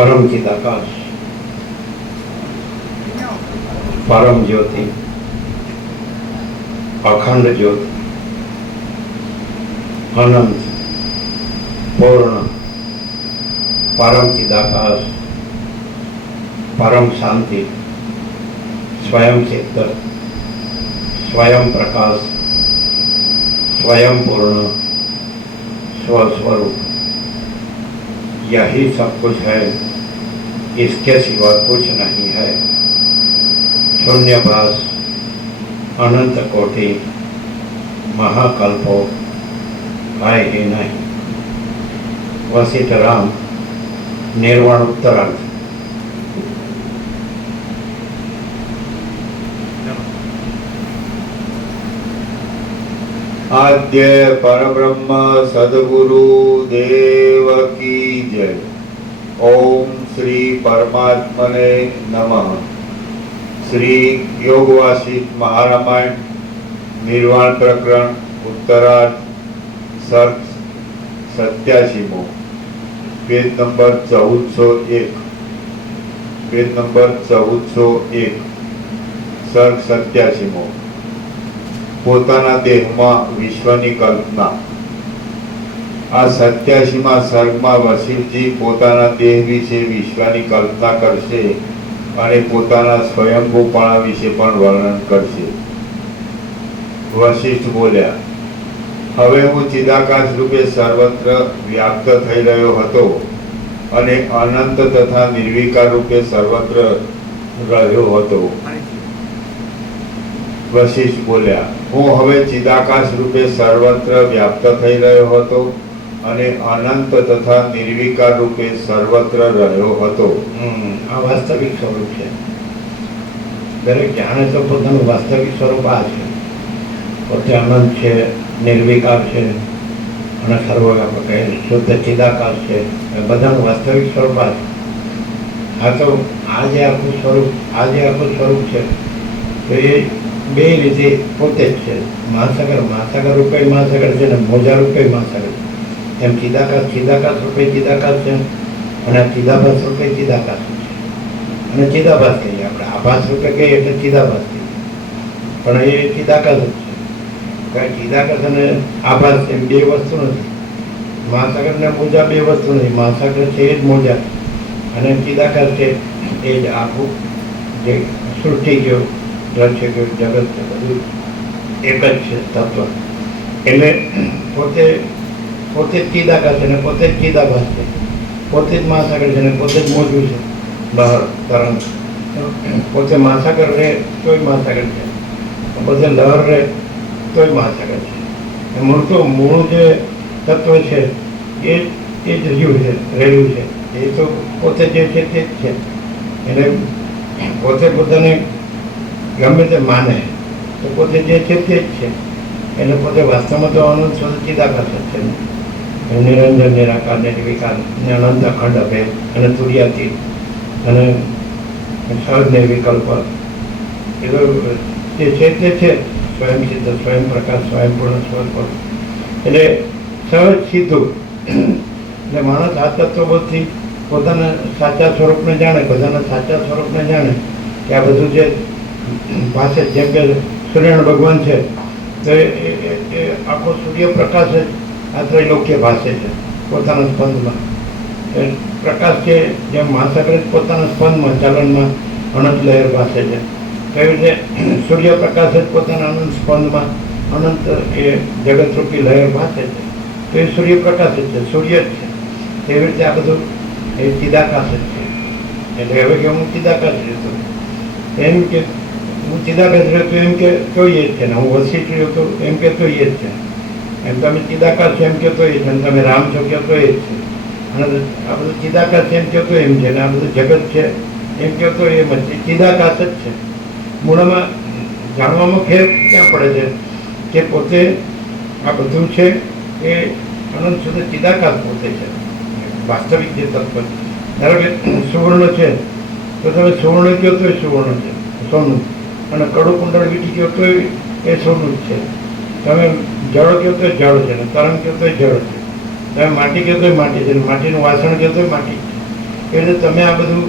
परम चिदाकाश, परम ज्योति, अखंड ज्योति, अनंत, पूर्ण, परम चिदाकाश, परम शांति, स्वयं चित्त, स्वयं प्रकाश, स्वयं पूर्ण, स्वस्वरूप, यही सब कुछ है, इसके सिवा कुछ नहीं है। शून्यभास, अनंत कोटि, महाकल्पो है ही नहीं। वशिष्ठ राम, निर्वाण उत्तरार्थ। आद्य परब्रह्म सद्गुरु देव की जय। ओम श्री परमात्मने नमः। श्री योग वासिष्ठ महारामायण निर्वाण प्रकरण उत्तरार्ध सर्ग 87 पेज नंबर 1401 पेज नंबर 1401 सर्ग 87 પોતાના દેહમાં વિશ્વની કલ્પના। આ 87મા સર્ગમાં વશિષ્ઠજી પોતાના દેહ વિશે વિશ્વની કલ્પના કરશે અને પોતાના સ્વયંભૂપણા વિશે પણ વર્ણન કરશે। વશિષ્ઠ બોલ્યા, હવે હું ચિદાકાશ રૂપે સર્વત્ર વ્યાપ્ત થઈ રહ્યો હતો અને અનંત તથા નિર્વિકાર રૂપે સર્વત્ર રહ્યો હતો। વશિષ્ઠ બોલ્યા, હું હવે ચિદાકાશ રૂપે સર્વત્ર વ્યાપ્ત થઈ રહ્યો હતો અને અનંત તથા નિર્વિકાર રૂપે સર્વત્ર રહ્યો હતો। આ વાસ્તવિક સ્વરૂપ છે। દરેક જાણે તો પોતાનું વાસ્તવિક સ્વરૂપ આ છે। પોતે અનંત છે, નિર્વિકાર છે અને સર્વવ્યાપક શુદ્ધ ચિદાકાશ છે। એ બધાનું વાસ્તવિક સ્વરૂપ આ છે। આ તો આ જે આખું સ્વરૂપ છે તો એ બે રીતે પોતે જ છે। મહાસાગર રૂપે મહાસાગર છે ને મોજા રૂપે મહાસાગર છે। એમ ચિદાકાશ રૂપે ચિદાકાશ છે અને ચિદાભાસ રૂપે ચિદાકાશ છે અને ચિદાભાસ કહીએ આપણે। આભાસ રૂપે કહીએ એટલે ચિદાભાસ કહીએ, પણ એ ચિદાકાશ જ છે। કારણ ચિદાકાશ અને આભાસ એમ બે વસ્તુ નથી। મહાસાગર ને મોજા બે વસ્તુ નથી। મહાસાગર છે એ જ મોજા અને ચિદાકાશ છે એ જ આખું જે સૃષ્ટિ ગયો છે કે જગત છે બધું એક જ છે તત્વ। એટલે પોતે જ ચિદાકાશ છે ને પોતે જ ચિદાભાસ છે। પોતે જ મહાસાગર છે ને પોતે જ મોજું છે, લહર તરંગ। પોતે મહાસાગર રહે તોય મહાસાગર છે, પોતે લહર રહે તોય મહાસાગર છે। મૂળ જે તત્વ છે એ જ રહેલું છે। એ તો પોતે જે છે તે જ છે। એટલે પોતે પોતાને ગમે તે માને તો પોતે જે છે તે જ છે। એટલે પોતે વાસ્તવમાં તો અનંત શુદ્ધ ચિદાકાશ જ છે। નિરંજન, નિરાકાર, નિર્વિકાર, અનંત, અખંડ, અભેદ અને તુર્યાતીત અને સહજ નિર્વિકલ્પ એ તો જે છે તે છે। સ્વયં સિદ્ધ, સ્વયં પ્રકાશ, સ્વયં પૂર્ણ, સ્વસ્વરૂપ એટલે સહજ સીધું। એટલે માણસ આ તત્વબોધથી પોતાના સાચા સ્વરૂપને જાણે, બધાના સાચા સ્વરૂપને જાણે કે આ બધું જે પાસે જેમ કે સૂર્યનારાયણ ભગવાન છે તો એ આખો સૂર્યપ્રકાશ જ આ ત્રૈલોક્ય ભાસે છે પોતાના સ્પંદમાં। એ પ્રકાશ છે જેમ મહાસાગર પોતાના સ્પંદમાં ચલનમાં અનંત લહેર ભાસે છે, કેવી રીતે સૂર્યપ્રકાશ જ પોતાના અનંત સ્પંદમાં અનંત એ જગતરૂપી લહેર ભાસે છે। તો એ સૂર્યપ્રકાશ જ છે, સૂર્ય જ છે। તેવી રીતે આ બધું એ ચિદાકાશ જ છે। એટલે હવે કે હું ચિદાકાશ રહેતો એમ કે હું ચિદાકાશ રહેતો એમ કે જોઈએ જ છે ને, હું વશિષ્ઠ રહ્યો તો એમ કે તો એ જ છે। એમ તમે ચિદાકાશ એમ કહો તો એ છે ને તમે રામ છો કહો તો એ જ છે। અને આ બધું ચિદાકાશ એમ કહો તો એમ છે ને આ બધું જગત છે એમ કહો તો એમ જ છે। ચિદાકાશ જ છે। મૂળમાં જાણવામાં ફેર ક્યાં પડે છે કે પોતે આ બધું છે એ અનંત સુધી ચિદાકાશ પોતે છે, વાસ્તવિક જે તત્વ છે। ધારો કે સુવર્ણ છે તો તમે સુવર્ણ કહો તો એ સુવર્ણ છે, સોનું। અને કડું કુંડળ વીટી કહો તો એ સોનું જ છે। તમે જળ કહો તો જળ છે ને તરંગ કહો તો જળ છે, તમે માટી કહો તો માટી છે, માટીનું વાસણ કહો તો માટી છે। એટલે તમે આ બધું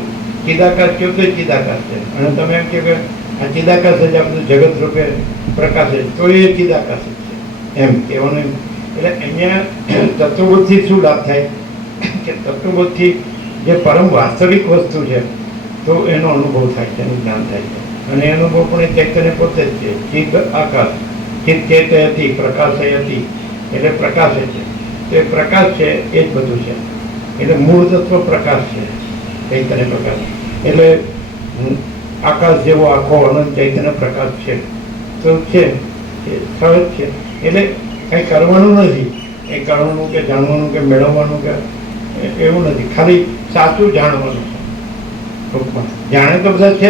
ચિદાકાશ કહો તો ચિદાકાશ છે, અને તમે એમ કહો કે આ ચિદાકાશ જ આ બધું જગત રૂપે પ્રકાશ છે, તો એ ચિદાકાશ જ છે એમ કહેવાનું એમ. એટલે અહીંયા તત્વબોધથી શું લાભ થાય કે તત્વબોધથી જે પરમ વાસ્તવિક વસ્તુ છે તો એનો અનુભવ થાય છે, એનું જ્ઞાન થાય છે. અને એ અનુભવ પણ એ ચૈતન્ય પોતે જ છે. ચિદ આકાશ, ચિત ચેતયતી પ્રકાશયતી, એટલે પ્રકાશે છે. તો એ પ્રકાશ છે એ જ બધું છે. એટલે મૂળ તત્વ પ્રકાશ છે, ચૈતન્ય પ્રકાશ. એટલે આકાશ જેવો આખો અનંત ચૈતન્ય પ્રકાશ છે તો છે, સહજ છે. એટલે કંઈ કરવાનું નથી, કંઈ કરવાનું કે જાણવાનું કે મેળવવાનું કે એવું નથી, ખાલી સાચું જાણવાનું છે. ટૂંકમાં જાણે તો બધા છે,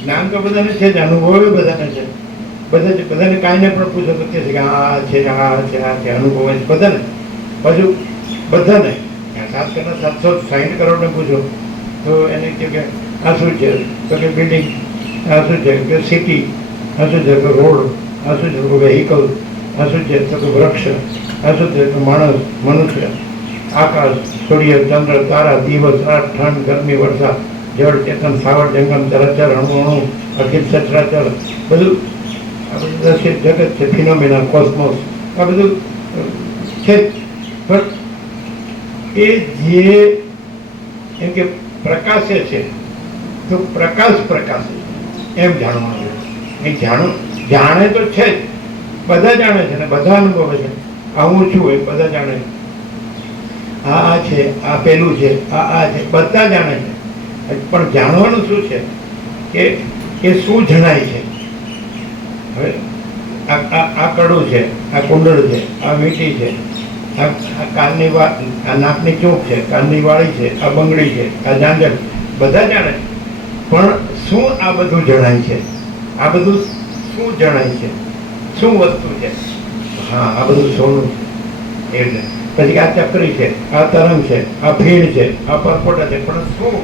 જ્ઞાન તો બધાને છે જ, અનુભવ બધાને છે. બધાને કાંઈને પણ પૂછો તો કહે છે કે આ છે, આ છે, આ છે, અનુભવ છે બધાને. પાછું બધાને 760 કરોડને પૂછો તો એને કહે કે આ શું છે, તો કે બિલ્ડિંગ, આ શું છે કે સિટી, આ શું છે કે રોડ, આ શું છે કે વેહિકલ, આ શું છે તો કે વૃક્ષ, આ શું છે તો માણસ, મનુષ્ય, આકાશ, સૂર્ય, ચંદ્ર, તારા, દિવસ, રાત, ઠંડ, ગરમી, વરસાદ, જળ, ચેતન, સાવર, જંગમ, ચરાચર, અણુ, અખિલ સચરાચર, બધું આ બધું દર્શિત જગત છે, ફિનોમિના, કોસ્મોસ, આ બધું છે. પણ એ જે એમ કે પ્રકાશે છે તો પ્રકાશે એમ જાણવાનું છે. એ જાણે તો છે જ, બધા જાણે છે ને બધા અનુભવે છે. આ હું છું એ બધા જાણે છે. આ છે, આ પેલું છે, આ છે, બધા જાણે છે. પણ જાણવાનું શું છે કે એ શું જણાય છે. હવે આ કડું છે, આ કુંડળ છે, આ મીઠી છે, આ કાનની આ નાકની ચોક છે, કાનની વાળી છે, આ બંગડી છે, આ જાંજર, બધા જાણે. પણ શું આ બધું જણાય છે? આ બધું શું જણાય છે? શું વસ્તુ છે? હા, આ બધું સોનું છે. એટલે પછી આ ચક્રી છે, આ તરંગ છે, આ ભીડ છે, આ પરપોટા છે, પણ શું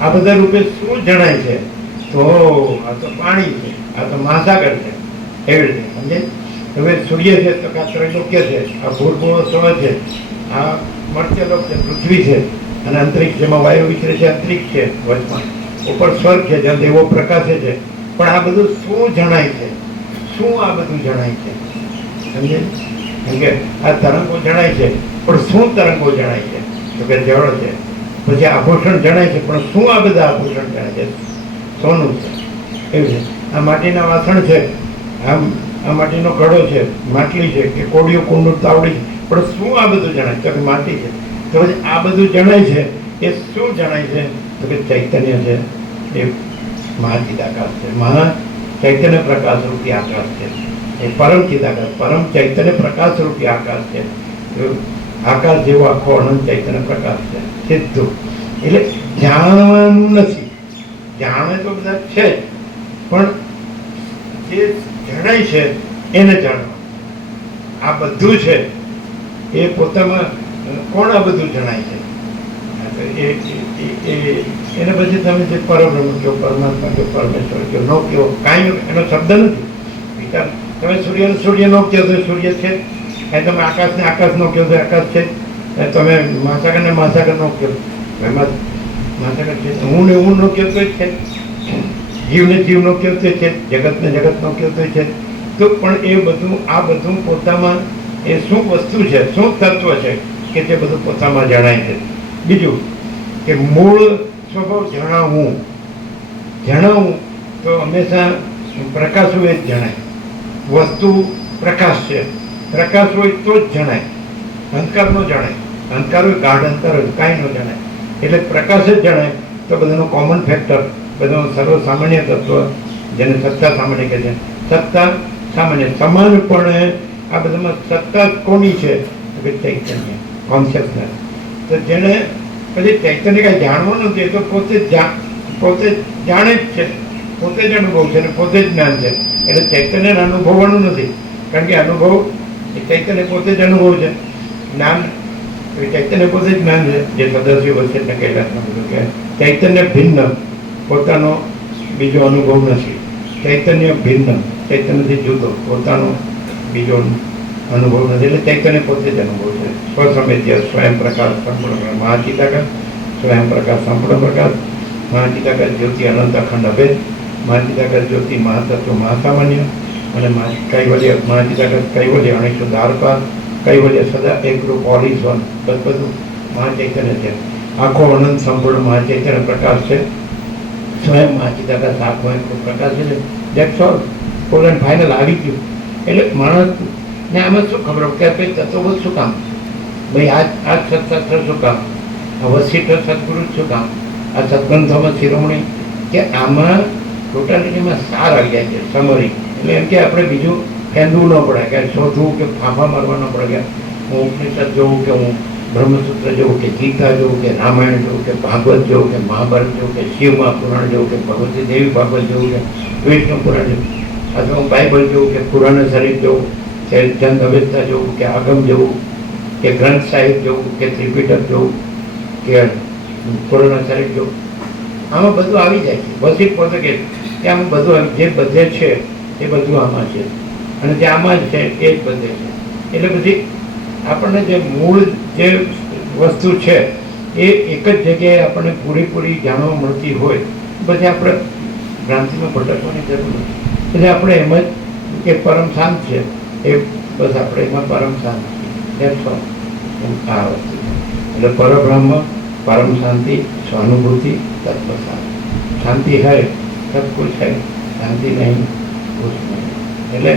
આ બધા રૂપે શું જણાય છે? તો આ તો પાણી છે, આ તો મહાસાગર છે, એવી રીતે સમજે. હવે સૂર્ય છે તો આ ત્રૈલોક્ય છે, આ ભૂર્ભુવ સ્વ છે, આ મર્ત્યલોક છે, પૃથ્વી છે, અને અંતરિક્ષ જેમાં વાયુ વિચરે છે, અંતરિક્ષ છે, વચમાં ઉપર સ્વર્ગ છે જ્યાં દેવો પ્રકાશે છે. પણ આ બધું શું જણાય છે? શું આ બધું જણાય છે? સમજે? કેમ કે આ તરંગો જણાય છે, પણ શું તરંગો જણાય છે? તો કે જળ છે. પછી આભૂષણ જણાય છે, પણ શું આ બધા આભૂષણ જણાય છે? સોનું છે. એવું છે. આ માટીના વાસણ છે, આ માટીનો ઘડો છે, માટલી છે, કે કોડિયું, કુંડું, તાવડી, પણ શું આ બધું જણાય? તો કે માટી છે. તો પછી આ બધું જણાય છે એ શું જણાય છે? તો કે ચૈતન્ય છે, એ મહાચિદાકાશ છે, મહા ચૈતન્ય પ્રકાશ રૂપી આકાશ છે. એ પરમ ચિદાકાશ, પરમ ચૈતન્ય પ્રકાશ રૂપી આકાશ છે. આકાશ જેવો આખો અનંત ચૈતન્ય પ્રકાશ છે, સીધું. એટલે જાણવાનું નથી, જાણે તો બધા છે જ, પણ જે જણાય છે એને જાણવા. આ બધું છે એ પોતામાં કોણ આ બધું જણાય છે? એને પછી તમે જે પરબ્રહ્મ કહો, પરમાત્મા કહો, પરમેશ્વર કહો, નો કહો, કાંઈ એનો શબ્દ નથી. વિચાર, તમે સૂર્ય નો કહો તો સૂર્ય છે, તમે આકાશને આકાશ નો કહો તો આકાશ છે, તમે મહાસાગરને મહાસાગર નો કહો એમાં મહાસાગર છે, હું ને હું નો કહો તો છે, જીવને જીવ નો કહો તો છે, જગતને જગત નો કહો તો છે. તો પણ એ બધું, આ બધું પોતામાં એ શું વસ્તુ છે, શું તત્વ છે કે જે બધું પોતામાં જણાય છે? બીજું કે મૂળ સ્વભાવ જણાવવું તો હંમેશા પ્રકાશ હોય જ જણાય. વસ્તુ પ્રકાશ છે, પ્રકાશ હોય તો જ જણાય. અંધકાર નો જણાય, અંધકાર હોય, ગાઢ અંધકાર હોય, કાંઈ ન જણાય. એટલે પ્રકાશ જ જણાય. તો બધાનો કોમન ફેક્ટર, બધાનું સર્વસામાન્ય તત્વ, જેને સત્તા સામાન્ય કહે છે, સત્તા સામાન્ય સમાનપણે આ બધામાં સત્તા કોની છે? તો કે ચૈતન્ય, કોન્શિયસનેસ. તો જેને પછી ચૈતન્ય કાંઈ જાણવું નથી, તો પોતે જાણે જ છે, પોતે જ અનુભવ છે અને પોતે જ જ્ઞાન છે. એટલે ચૈતન્યને અનુભવવાનું નથી, કારણ કે અનુભવ એ ચૈતન્ય પોતે જ અનુભવ છે. જ્ઞાન ચૈતન્ય પોતે જ જ્ઞાન છે. જે સદસ્યો વચ્ચે એટલે કૈલાસમાં બધું કે ચૈતન્ય ભિન્ન, પોતાનો બીજો અનુભવ નથી. ચૈતન્ય ભિન્ન, ચૈતન્યથી જુદો, પોતાનો બીજો અનુભવ નથી. એટલે ચૈતન્ય પોતે જ અનુભવ છે. સ્વસમેત્ય, સ્વયં પ્રકાશ, સંપૂર્ણ મહાચિદાકાશ, સ્વયં પ્રકાશ સંપૂર્ણ પ્રકાશ, મહાચિદાકાશ જ્યોતિ અનંત અખંડ અભેદ, મહાચિદાકાશ જ્યોતિ મહાતત્વ મહાસામાન્ય અને કૈવલ્ય મહાચિદાકાશ કૈવલ્ય અણીસો ધારપાર, કૈવલ્ય સદા એકરૂપ ઓલ ઇઝ વન, બધું મહાચૈતન્ય છે. આખો અનંત સંપૂર્ણ મહાચૈતન્ય પ્રકાશ છે. સ્વયં મહાચિદાકાશ આખો એકરૂપ પ્રકાશ છે. That's all, full and final આવી ગયું. એટલે માણસને આમાં શું ખબર કે ભાઈ તત્વબોધ શું કામ, ભાઈ આ સત્સત્ર શું કામ, આ વસિષ્ઠ સદગુરુ શું કામ, આ સદગ્રંથોમાં શિરોમણી, કે આમાં ટોટાલિટીમાં સાર આવી જાય છે, સમરી. એટલે એમ કે આપણે બીજું ફેંદવું ન પડે, કે શોધવું કે ફાંફા મારવા ન પડે, કે હું ઉપનિષદ જોઉં, કે હું બ્રહ્મસૂત્ર જોઉં, કે ગીતા જોઉં, કે રામાયણ જોઉં, કે ભાગવત જોઉં, કે મહાભારત જોઉં, કે શિવ મહાપુરાણ જોઉં, કે ભગવતી દેવી ભાગવત જોઉં, કે વિષ્ણુ પુરાણ જોઉં, અથવા હું બાઇબલ જોઉં, કે પુરાણ શરીફ જોઉં, કે જન અવેદતા જોઉં, કે આગમ જોઉં, કે ગ્રંથ સાહિબ જોઉં, કે ત્રિપિટક જોઉં, કે પુરાણ શરીફ જોઉં, આમાં બધું આવી જાય છે. વસિષ્ઠ પોતે કે આમાં બધું જે બધે છે એ બધું આમાં છે, અને જે આમાં જ છે એ જ બધે છે. એટલે બધી આપણને જે મૂળ જે વસ્તુ છે એ એક જ જગ્યાએ આપણને પૂરેપૂરી જાણવા મળતી હોય, પછી આપણે ભ્રાંતિમાં ભટકવાની જરૂર નથી. પછી આપણે એમ જ કે પરમ શાંત છે, એ બસ આપણે એમાં પરમ શાંત છીએ. આ વસ્તુ એટલે પરબ્રહ્મ, परम शांति, स्वानुभूति, तत्व शांति. शांति है सब कुछ है, शांति नहीं कुछ नहीं. એટલે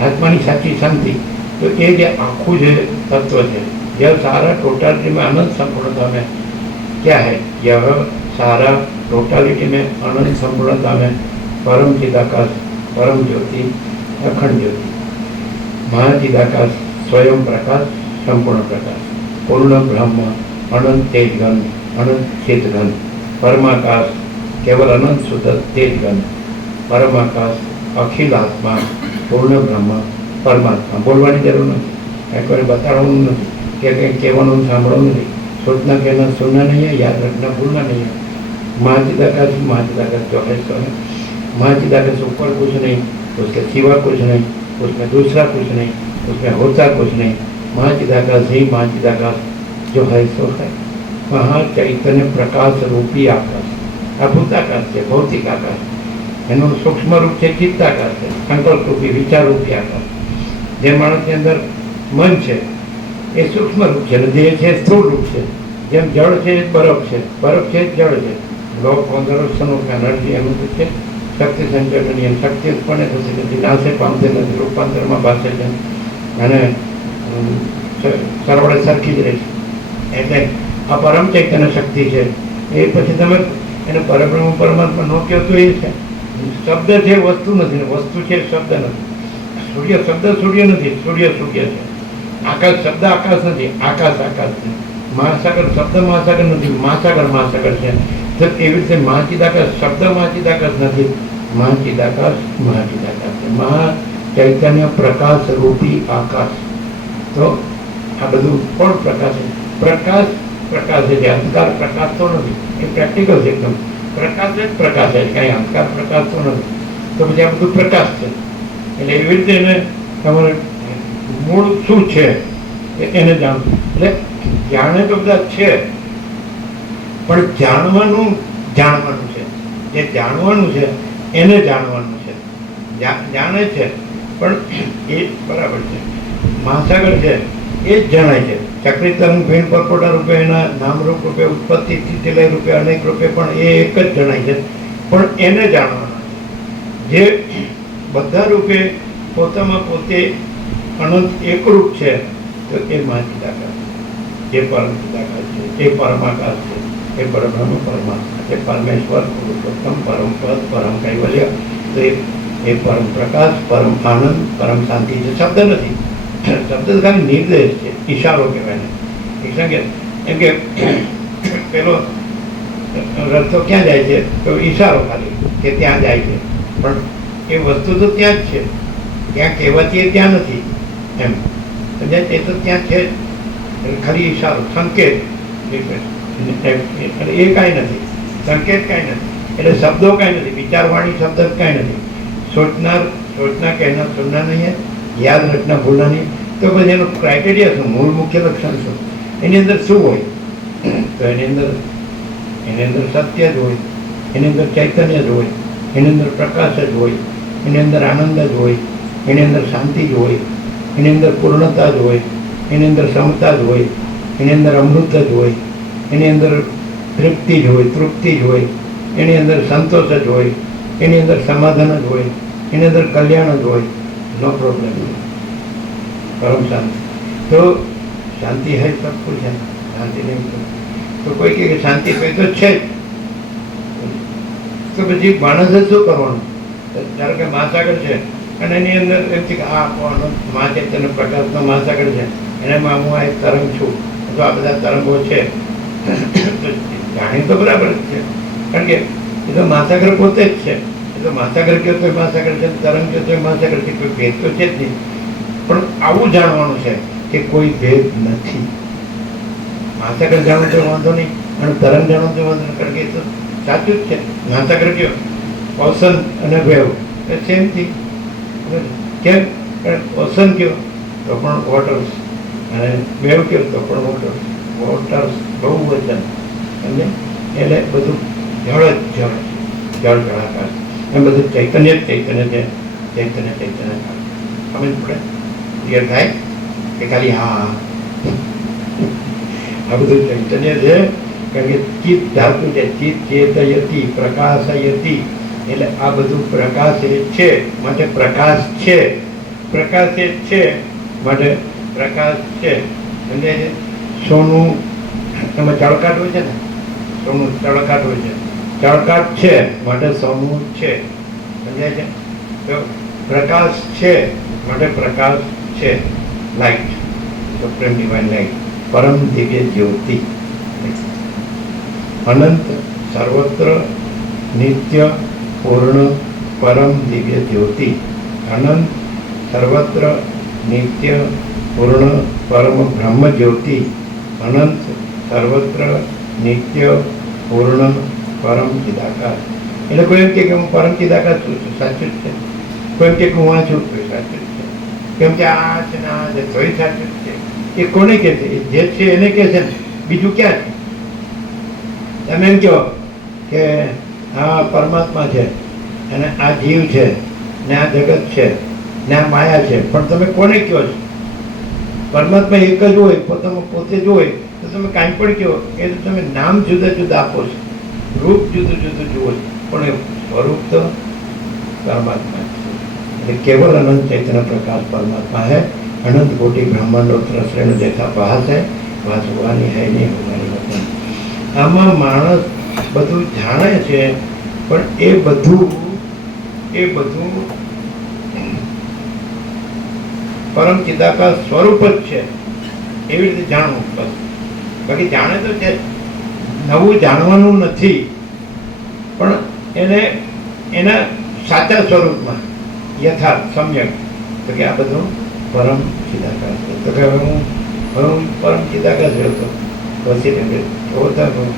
આત્માની સાચી શાંતિ તો એ જે આખું જે તત્વ છે, यह सारा टोटालिटी में अनंत संपूर्णता में क्या है, यह सारा टोटालिटी में अनंत संपूर्णता में परम चिदाकाश, परम ज्योति, अखंड ज्योति, महाचिदाकाश, स्वयं प्रकाश, संपूर्ण प्रकाश, पूर्ण ब्रह्म, अनंत तेज घन, अनंत चित घन, परमाकाश, केवल अनंत शुद्ध तेज घन, परमाकाश, अखिल आत्मा, पूर्ण ब्रह्म, परमात्मा. બોલવાની જરૂર નથી, કંઈ કોઈ બતાડવાનું નથી, કે કંઈ કહેવાનું સાંભળવાનું નથી. सोचना कहना सुनना नहीं है, याद रखना भूलना नहीं है. महाचिदाकाश जो है सो है. महाचिदाकाश ऊपर कुछ नहीं, उसके सिवा कुछ नहीं, उसमें दूसरा कुछ नहीं, उसमें होता कुछ नहीं. महाचिदाकाश ही महाचिदाकाश जो है सो है. वहाँ चैतन्य प्रकाश रूपी आकाश, अभूताकाश है, भौतिक आकाश, એનું સૂક્ષ્મ રૂપ છે ચિત્તાકાશ છે, સંકલ્પ રૂપી વિચાર રૂપી આકાશ. જે માણસની અંદર મન છે એ સૂક્ષ્મ રૂપ છે, દેહ છે સ્થૂળ રૂપ છે. જેમ જળ છે એ બરફ છે, બરફ છે જળ છે. લોક પંદરસનો એનર્જી એનું છે, શક્તિ સંચયની એમ શક્તિ ઉત્પન્ન થતી નથી, નાશે પામતી નથી, રૂપાંતરમાં ભાષે છે અને સરવળે સરખી જ રહે છે. એટલે આ પરમ ચૈતન્ય શક્તિ છે. એ પછી તમે એને પરબ્રહ્મ પરમાત્મા નો કહો તો એ છે. શબ્દ છે વસ્તુ નથી, વસ્તુ છે શબ્દ નથી. સૂર્ય શબ્દ સૂર્ય નથી, સૂર્ય સૂર્ય છે. આકાશ શબ્દ આકાશ નથી, આકાશ આકાશ છે. મહાસાગર શબ્દ મહાસાગર નથી, મહાસાગર મહાસાગર છે. તો એવી રીતે મહાચિદાકાશ શબ્દ મહાચિદાકાશ નથી, મહાચિદાકાશ મહાચિદાકાશ છે. મહા ચૈતન્ય પ્રકાશ રૂપી આકાશ. તો આ બધું કોણ પ્રકાશ છે? પ્રકાશ પ્રકાશ છે, અંધકાર પ્રકાશ તો નથી. એ પ્રેક્ટિકલ છે એકદમ. પ્રકાશ જ પ્રકાશ છે, કાંઈ અંધકાર પ્રકાશ તો નથી. તો પછી આ બધું પ્રકાશ છે. એટલે એવી રીતે એને તમારે મૂળ શું છે એને જાણવું. એટલે જાણે તો બધા છે, પણ જાણવાનું છે. જે જાણવાનું છે એને જાણવાનું છે. જાણે છે પણ એ બરાબર છે. મહાસાગર છે એ જ જણાય છે. ચક્રી તરંગ ભીણ પરપોટા રૂપે, એના નામરૂપ રૂપે, ઉત્પત્તિ સ્થિતિ લય રૂપે, અનેક રૂપે, પણ એ એક જ જણાય છે. પણ એને જાણવાના જે બધા રૂપે પોતામાં પોતે અનંત એકરૂપ છે, તો એ મહાચિદાકાશ, એ પરમ ચિદાકાશ છે, એ પરમાકાશ છે, એ પરબ્રહ્મ પરમાત્મા છે, પરમેશ્વર, પુરુષોત્તમ, પરમ પદ, પરમ કૈવલ્ય. તો એ પરમ પ્રકાશ, પરમ આનંદ, પરમ શાંતિ છે. શબ્દ નથી, શબ્દ ખાલી નિર્દેશ છે, ઈશારો કહેવાય. સંકેત એમ કે પેલો રસ્તો ક્યાં જાય છે તો ઈશારો ખાલી કે ત્યાં જાય છે, પણ એ વસ્તુ તો ત્યાં જ છે. ત્યાં કહેવાતી એ ત્યાં નથી એમ સમજાય. એ તો ત્યાં છે, ખાલી ઈશારો, સંકેત. એટલે એ કાંઈ નથી, સંકેત કાંઈ નથી. એટલે શબ્દો કાંઈ નથી, વિચારવાણી શબ્દ કાંઈ નથી. सोचना कहना सुनना नहीं है, याद रखना भूलना नहीं. तो પછી એનો ક્રાઇટેરિયા શું, મૂળ મુખ્ય લક્ષણ શું, એની અંદર શું હોય? તો એની અંદર એની અંદર સત્ય જ હોય, એની અંદર ચૈતન્ય જ હોય, એની અંદર પ્રકાશ જ હોય, એની અંદર આનંદ જ હોય, એની અંદર શાંતિ જ હોય, એની અંદર પૂર્ણતા જ હોય, એની અંદર સમતા જ હોય, એની અંદર અમૃત જ હોય, એની અંદર તૃપ્તિ જ હોય, તૃપ્તિ જ હોય, એની અંદર સંતોષ જ હોય, એની અંદર સમાધાન જ હોય, એની અંદર કલ્યાણ જ હોય. નો પ્રોબ્લેમ, પરમ શાંતિ. તો શાંતિ है सब कुछ है, शांति नहीं तो કોઈ કહે કે શાંતિ કઈ તો છે જ, તો પછી માણસે શું કરવાનું? ધારો કે મહાસાગર છે અને એની અંદર એમ છે કે આ મહાચૈતન્ય પ્રકાશનો મહાસાગર છે, એનામાં હું આ એક તરંગ છું, અથવા આ બધા તરંગો છે. જાણી તો બરાબર જ છે, કારણ કે એ તો મહાસાગર પોતે જ છે. એ તો મહાસાગર કયો તો મહાસાગર છે, તરંગ કયો તો મહાસાગર છે, કોઈ ભેદ તો છે જ નહીં. પણ આવું જાણવાનું છે કે કોઈ ભેદ નથી. મહાસાગર જાણો તો વાંધો નહીં, અને તરંગ જાણો તો વાંધો નહીં, કારણ કે એ તો સાચું જ છે. મહાસાગર કયો, ઓશન અને વેવ એ સેમ થિંગ. કેમ? ઓશન કયો તો પણ વોટર્સ, અને વેવ કયો તો પણ વોટર્સ. વોટર્સ બહુ વચન, સમજે? એટલે બધું જળ જ જળ, જળ જળાકાર, એમ બધું ચૈતન્ય જ ચૈતન્ય છે. ચૈતન્ય ચૈતન્ય સમજ પડે? ક્લિયર થાય કે ખાલી હા આ બધું ચૈતન્ય છે? કારણ કે ચિત્ત ધાતુ છે, ચિત્ત ચેતયતી પ્રકાશયતી, એટલે આ બધું પ્રકાશ એ છે માટે પ્રકાશ છે, પ્રકાશ એ છે માટે પ્રકાશ છે. સમજાય છે? સોનું એમાં ચળકાટ હોય છે ને, સોનું ચળકાટ હોય છે, ચળકાટ છે માટે સોનું છે. સમજાય છે? તો પ્રકાશ છે માટે પ્રકાશ છે. લાઇટ, સુપ્રીમ ડિવાઇન લાઇટ, પરમ દિવ્ય જ્યોતિ, અનંત સર્વત્ર નિત્ય પૂર્ણ પરમ દિવ્ય જ્યોતિ, અનંત સર્વત્ર નિત્ય પૂર્ણ પરમ બ્રહ્મ જ્યોતિ, અનંત સર્વત્ર નિત્ય પૂર્ણ પરમ ચિદાકાશ. એટલે કોઈ એમ કે હું પરમ ચિદાકાશ છું, સાચું જ છે. કોઈ એમ કે હું આ છું, તો સાચું જ છે. કેમ કે આ છે ને આ છે, તોય સાચું જ છે. એ કોને કહે છે? જે છે એને કહે છે ને, બીજું ક્યાં છે? તમે એમ કહો કે આ પરમાત્મા છે અને આ જીવ છે ને આ જગત છે ને આ માયા છે, પણ તમે કોને કહો છો? પરમાત્મા એક જ હોય, પોતામાં પોતે જ હોય, તો તમે કાંઈ પણ કહો એ તો તમે નામ જુદા જુદા આપો છો, રૂપ જુદું જુદું જુઓ છો, પણ એ સ્વરૂપ તો પરમાત્મા છે. એટલે केवल अनंत चैतन्य प्रकाश परमात्मा है. अनंत कोटि ब्रह्मांडो तरसरेण जैसा प्रकाश है, वहाँ होવાની है नहीं, होવાની નથી. આમાં માણસ બધું જાણે છે, પણ એ બધું પરમ ચિદાકાશ સ્વરૂપ જ છે એવી રીતે જાણવું. બસ બાકી જાણે તો છે, નવું જાણવાનું નથી, પણ એને એના સાચા સ્વરૂપમાં યથાર્થ સમ્યક. તો કે આ બધું પરમ ચિદાકાશ છે. તો કે હું પરમ ચિદાકાશ રહ્યો પછી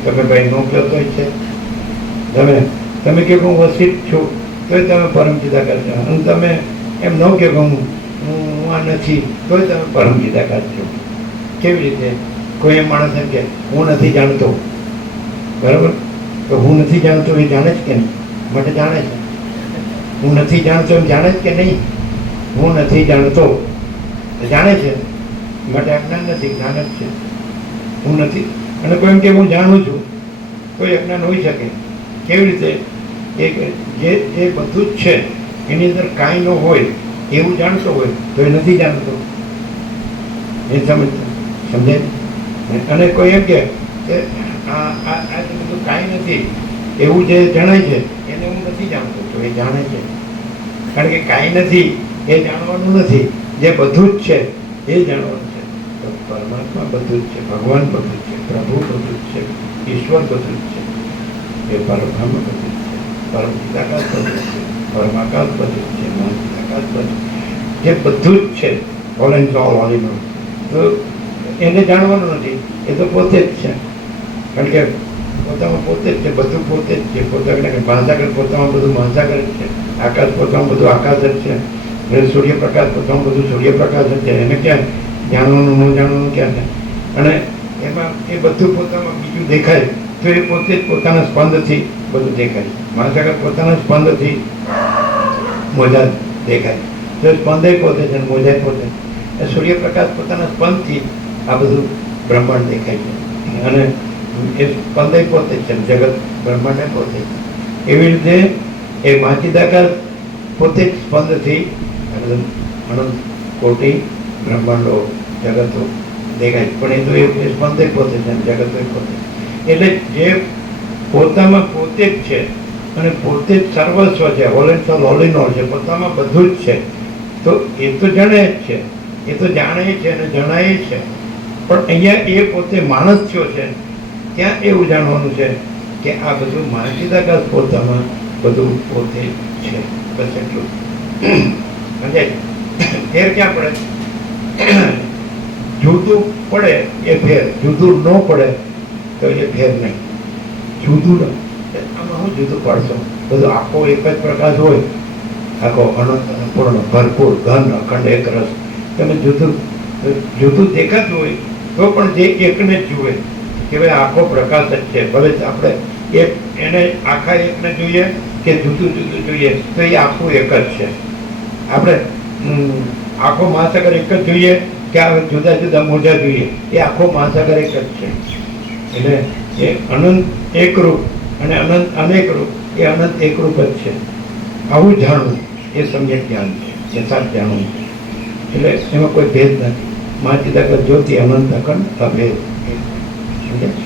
તમે ભાઈ નો કહેતો છે, તમે કે હું વસિત છું તો તમે પરમ ચિદાકાશ છો, અને તમે એમ ન કે હું આ નથી તો તમે પરમ ચિદાકાશ છો. કેવી રીતે? કોઈ એમ માણસ એમ કે હું નથી જાણતો, બરાબર? તો હું નથી જાણતો એ જાણે જ કે નહીં? માટે જાણે છે. હું નથી જાણતો એમ જાણે જ કે નહીં? હું નથી જાણતો જાણે છે, માટે અજ્ઞાન નથી, જ્ઞાન જ છે. હું નથી, અને કોઈ એમ કે હું જાણું છું, કોઈ અજ્ઞાન હોઈ શકે. કેવી રીતે? જે બધું જ છે એની અંદર કાંઈ ન હોય એવું જાણતો હોય તો એ નથી જાણતો. એ સમજે? અને કોઈ એમ કે આ બધું કાંઈ નથી એવું જે જણાય છે એને હું નથી જાણતો, તો એ જાણે છે. કારણ કે કાંઈ નથી એ જાણવાનું નથી, જે બધું જ છે એ જાણવાનું છે. તો પરમાત્મા બધું જ છે, ભગવાન બધું જ છે, પ્રભુ બધું જ છે, ઈશ્વર બધું જ છે, એ પરબ્રહ્મ બધું જ છે, પરમ ચિદાકાશ બધું જ છે, પરમાકાશ બધું જ છે, મહાન ચિદાકાશ બધું જે બધું જ છે, all and all, all in all. તો એને જાણવાનું નથી, એ તો પોતે જ છે. કારણ કે પોતામાં પોતે જ છે, બધું પોતે જ છે. પોતાના મહાસાગર પોતામાં બધું મહાસાગર જ છે, આકાશ પોતામાં બધું આકાશ જ છે, સૂર્યપ્રકાશ પોતામાં બધું સૂર્યપ્રકાશ જ છે. એને ક્યાં જાણવાનું ન જાણવાનું ક્યાં છે? અને એમાં એ બધું પોતામાં બીજું દેખાય તો એ પોતે જ પોતાના સ્પંદથી બધું દેખાય છે. મહાસાગર પોતાના સ્પંદથી મોજા દેખાય છે. તો સ્પંદે પોતે છે ને મોજા પોતે. એ સૂર્યપ્રકાશ પોતાના સ્પંદથી આ બધું બ્રહ્માંડ દેખાય છે. અને એ સ્પંદે પોતે છે, જગત બ્રહ્માંડે પોતે. એવી રીતે એ મહાચિદાકાશ પોતે જ સ્પંદથી આ બધું અનંત કોટી બ્રહ્માંડો જગતો દેખાય છે. પણ એ તો એ સ્પંદે પોતે છે, જગતો પોતે. એટલે જે પોતામાં પોતે જ છે અને પોતે જ સર્વસ્વ છે, whole and soul, whole in all છે, પોતામાં બધું જ છે. તો એ તો જાણે જ છે, એ તો જાણે છે અને જણાય છે. પણ અહીંયા એ પોતે માણસ થયો છે, ત્યાં એવું જાણવાનું છે કે આ બધું મહાચિદાકાશ પોતામાં બધું પોતે છે. બસ એટલું સમજાય. ફેર ક્યાં પડે? જુદું પડે એ ફેર, જુદું ન પડે તો એ ફેર નહીં. જુદું આમાં હું જુદું પાડશો? બધું આખો એક જ પ્રકાશ હોય, આખો અનંત પૂર્ણ ભરપૂર ઘન અખંડ એક રસ. તમે જુદું જુદું દેખાતું હોય તો પણ જે એકને જ જુએ કે ભાઈ આખો પ્રકાશ જ છે. ભલે આપણે એક એને આખા એકને જોઈએ કે જુદું જુદું જોઈએ તો એ આખું એક જ છે. આપણે આખો મહાસાગર એક જ જોઈએ કે આ જુદા જુદા મોજા જોઈએ, એ આખો મહાસાગર એક જ છે. એટલે એ અનંત એકરૂપ અને અનંત અનેક રૂપ, એ અનંત એકરૂપ જ છે. આવું જાણવું એ સમ્યક જ્ઞાન છે, યથાર્થ જાણવું. એટલે એમાં કોઈ ભેદ નથી. મહાચિદાકાશ જ્યોતિ અનંત અખંડ અભેદ. સમજ્યા?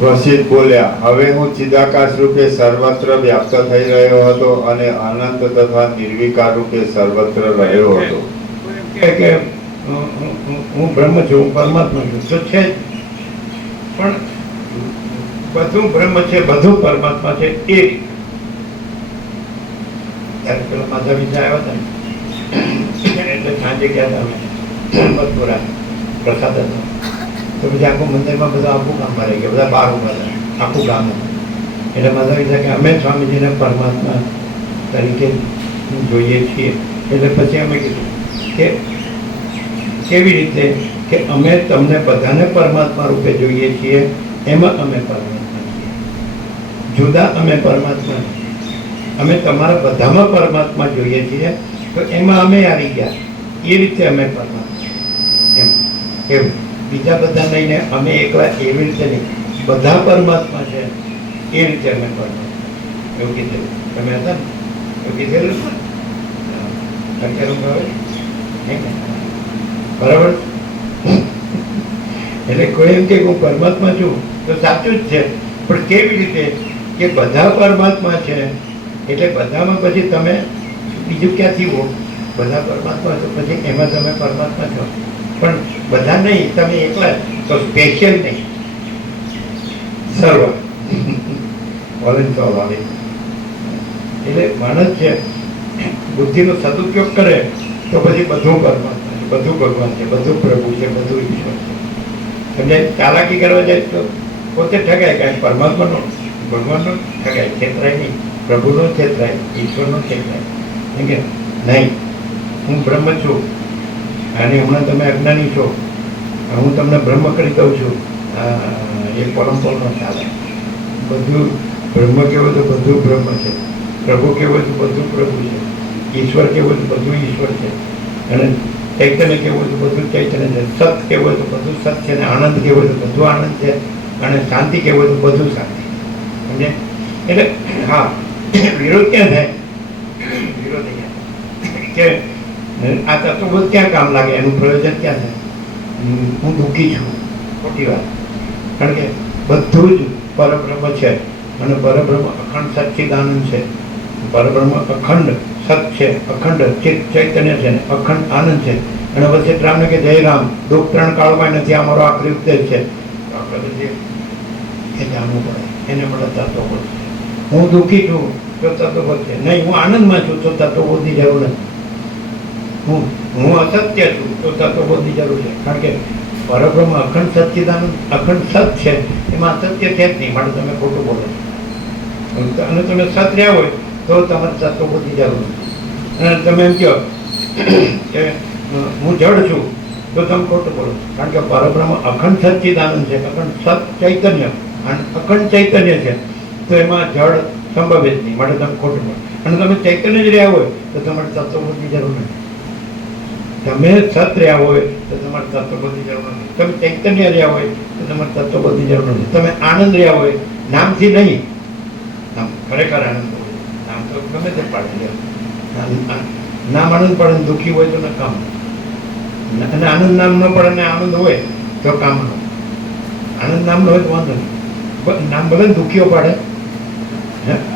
વસિત બોલ્યા, હવે હું ચિદાકાશ રૂપે સર્વત્ર વ્યાપ્ત થઈ રહ્યો હતો અને અનંત તથા નિર્વિકાર રૂપે સર્વત્ર રહ્યો હતો. કે હું બ્રહ્મ છું, હું પરમાત્મા છું, તો છે જ. પણ બધું બ્રહ્મ છે, બધું પરમાત્મા છે. એ ત્યારે પેલા માધા વિદ્યા આવ્યા હતા ને, એટલે સાંજે ગયા હતા અમે મથુરા, પ્રસાદ હતો. તો પછી આખું મંદિરમાં બધા આખું ગામ ભરાઈ ગયા, બધા બહાર ઉભા હતા, આખું ગામ. એટલે માધા વિદ્યા કે અમે સ્વામીજીને પરમાત્મા તરીકે જોઈએ છીએ. એટલે પછી અમે કીધું કે કેવી રીતે કે અમે તમને બધાને પરમાત્મા રૂપે જોઈએ છીએ, એમાં અમે પરમાત્મા છીએ. જુદા અમે પરમાત્મા, અમે તમારા બધામાં પરમાત્મા જોઈએ છીએ, તો એમાં અમે આવી ગયા. એ રીતે અમે પરમાત્મા એમ એવું. બીજા બધા લઈને અમે એકલા એવી રીતે નહીં, બધા પરમાત્મા છે એ રીતે અમે પરમાત્મા એવું કીધેલું. તમે હતા ને એવું કીધેલું ને અત્યારે બરાબર. એટલે કોઈ એમ કે હું પરમાત્મા છું તો સાચું જ છે, પણ કેવી રીતે કે બધા પરમાત્મા છે એટલે બધામાં પછી તમે બીજું ક્યાંથી હો? બધા પરમાત્મા છો પછી એમાં તમે પરમાત્મા છો, પણ બધા નહીં, તમે એકલા તો સ્પેશિયલ નહીં, સર્વ વોલેન્ટો વાળી. એટલે માણસ છે બુદ્ધિનો સદુપયોગ કરે તો પછી બધું પરમાત્મા છે, બધું ભગવાન છે, બધું પ્રભુ છે, બધું ઈશ્વર છે. સમજાય? ચાલાકી કરવા જાય તો પોતે ઠગાય, કાંઈ પરમાત્માનો ભગવાનનો ઠગાય, છેતરાય નહીં, પ્રભુનો છેતરાય, ઈશ્વરનો છેતરાય. કેમ કે નહીં, હું બ્રહ્મ છું અને હમણાં તમે અજ્ઞાની છો, હું તમને બ્રહ્મ કરી દઉં છું. એ પરમપોલનો ચાલે. બધું બ્રહ્મ કેવો તો બધું બ્રહ્મ છે, પ્રભુ કેવો તો બધું પ્રભુ છે, ઈશ્વર કેવો તો બધું ઈશ્વર છે, અને ચૈતન્ય કેવું તો બધું ચૈતન્ય છે, સત કેવું તો બધું સત છે, અને આનંદ કેવો તો બધું આનંદ છે, અને શાંતિ કેવું તો બધું શાંતિ. સમજે? એટલે હા, વિરોધ ક્યાં થાય? વિરોધ અહીંયા કે આ તત્વબોધ ક્યાં કામ લાગે, એનું પ્રયોજન ક્યાં થાય? હું દુઃખી છું, ખોટી વાત. કારણ કે બધું જ પરબ્રહ્મ છે, અને પરબ્રહ્મ અખંડ સચ્ચિદાનંદ છે. પરબ્રહ્મ અખંડ સત છે, અખંડ ચૈતન્ય છે, ને અખંડ આનંદ છે. અને પછી રામને કે જય રામ, દુઃખ ત્રણ કાળમાં નથી, અમારો આખરી ઉપદેશ છે. આપણે જે એ જાણવું પડે, એને મળે તત્વબોધ. હું દુઃખી છું તો તત્વબોધ છે નહીં, હું આનંદમાં છું તો તત્વબોધની જરૂર નથી. હું અસત્ય છું તો તત્વબોધની જરૂર છે. કારણ કે પરબ્રહ્મ અખંડ સચ્ચિદાનંદ અખંડ સત છે, એમાં અસત્ય છે જ નહીં, માટે તમે ખોટું બોલો છો. અને તમે સત રહ્યા હોય તો તમારે તત્વબોધની જરૂર નથી. અને તમે એમ કહો કે હું જડ છું તો તમે ખોટું બોલો, કારણ કે પરબ્રહ્મ અખંડ સચ્ચિદાનંદ છે, અખંડ સત ચૈતન્ય અને અખંડ ચૈતન્ય છે, તો એમાં જડ સંભવિત નહીં, માટે તમે ખોટું બોલો. અને તમે ચૈતન્ય જ રહ્યા હોય તો તમારે તત્વબોધની જરૂર નથી. તમે સત રહ્યા હોય તો તમારે તત્વબોધની જરૂર નથી. તમે ચૈતન્ય રહ્યા હોય તો તમારે તત્વબોધની જરૂર નથી. તમે આનંદ રહ્યા હોય નામથી નહીં, નામ ખરેખર આનંદ હોય, નામ તો ગમે તે પાડી લે, નામ આનંદ પડે, દુઃખી હોય તો કામ, અને આનંદ નામ ન પડે ને આનંદ હોય તો કામ ન. આનંદ નામ ન હોય તો વાંધો નહીં, નામ ભલે દુઃખીઓ પાડે,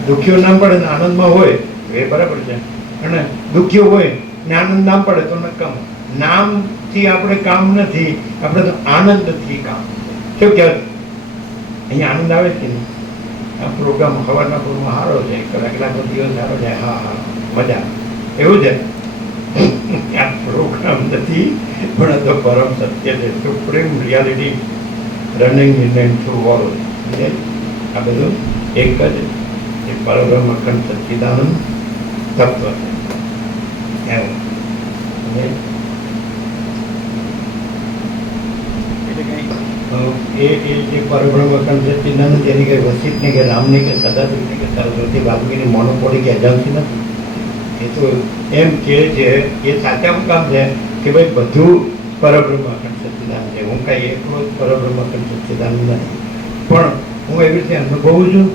દુઃખીઓ નામ પડે ને આનંદમાં હોય એ બરાબર છે, અને દુઃખીઓ હોય ને આનંદ નામ પડે તો કામ. નામથી આપણે કામ નથી, આપણે તો આનંદથી કામ. શું કે અહીંયા આનંદ આવે કે નહીં? આ પ્રોગ્રામ સવારના પૂરમાં સારો છે, કલાક દિવસ સારો છે, હા હા મજા, એવું છે. આ પ્રોગ્રામ નથી, પણ તો પરમ સત્ય છે, supreme reality running in through world. આ બધું એક જ એ પરબ્રહ્મ અખંડ સચ્ચિદાનંદ તત્વ છે. એ જે પરબ્રહ્મ અખંડ સચ્ચિદાનંદ એની કઈ વસિષ્ઠની કે રામની કે સદાશિવની કે સરસ્વતી વાલ્મીકીની મોનોપોલી કે એજન્સી નથી. એ તો એમ કે છે, એ સાચા કામ છે કે ભાઈ બધું પરબ્રહ્મ અખંડ સચ્ચિદાનંદ છે. હું કાંઈ એકલો જ પરબ્રહ્મ અખંડ સચ્ચિદાનંદ નથી, પણ હું એવી રીતે અનુભવું છું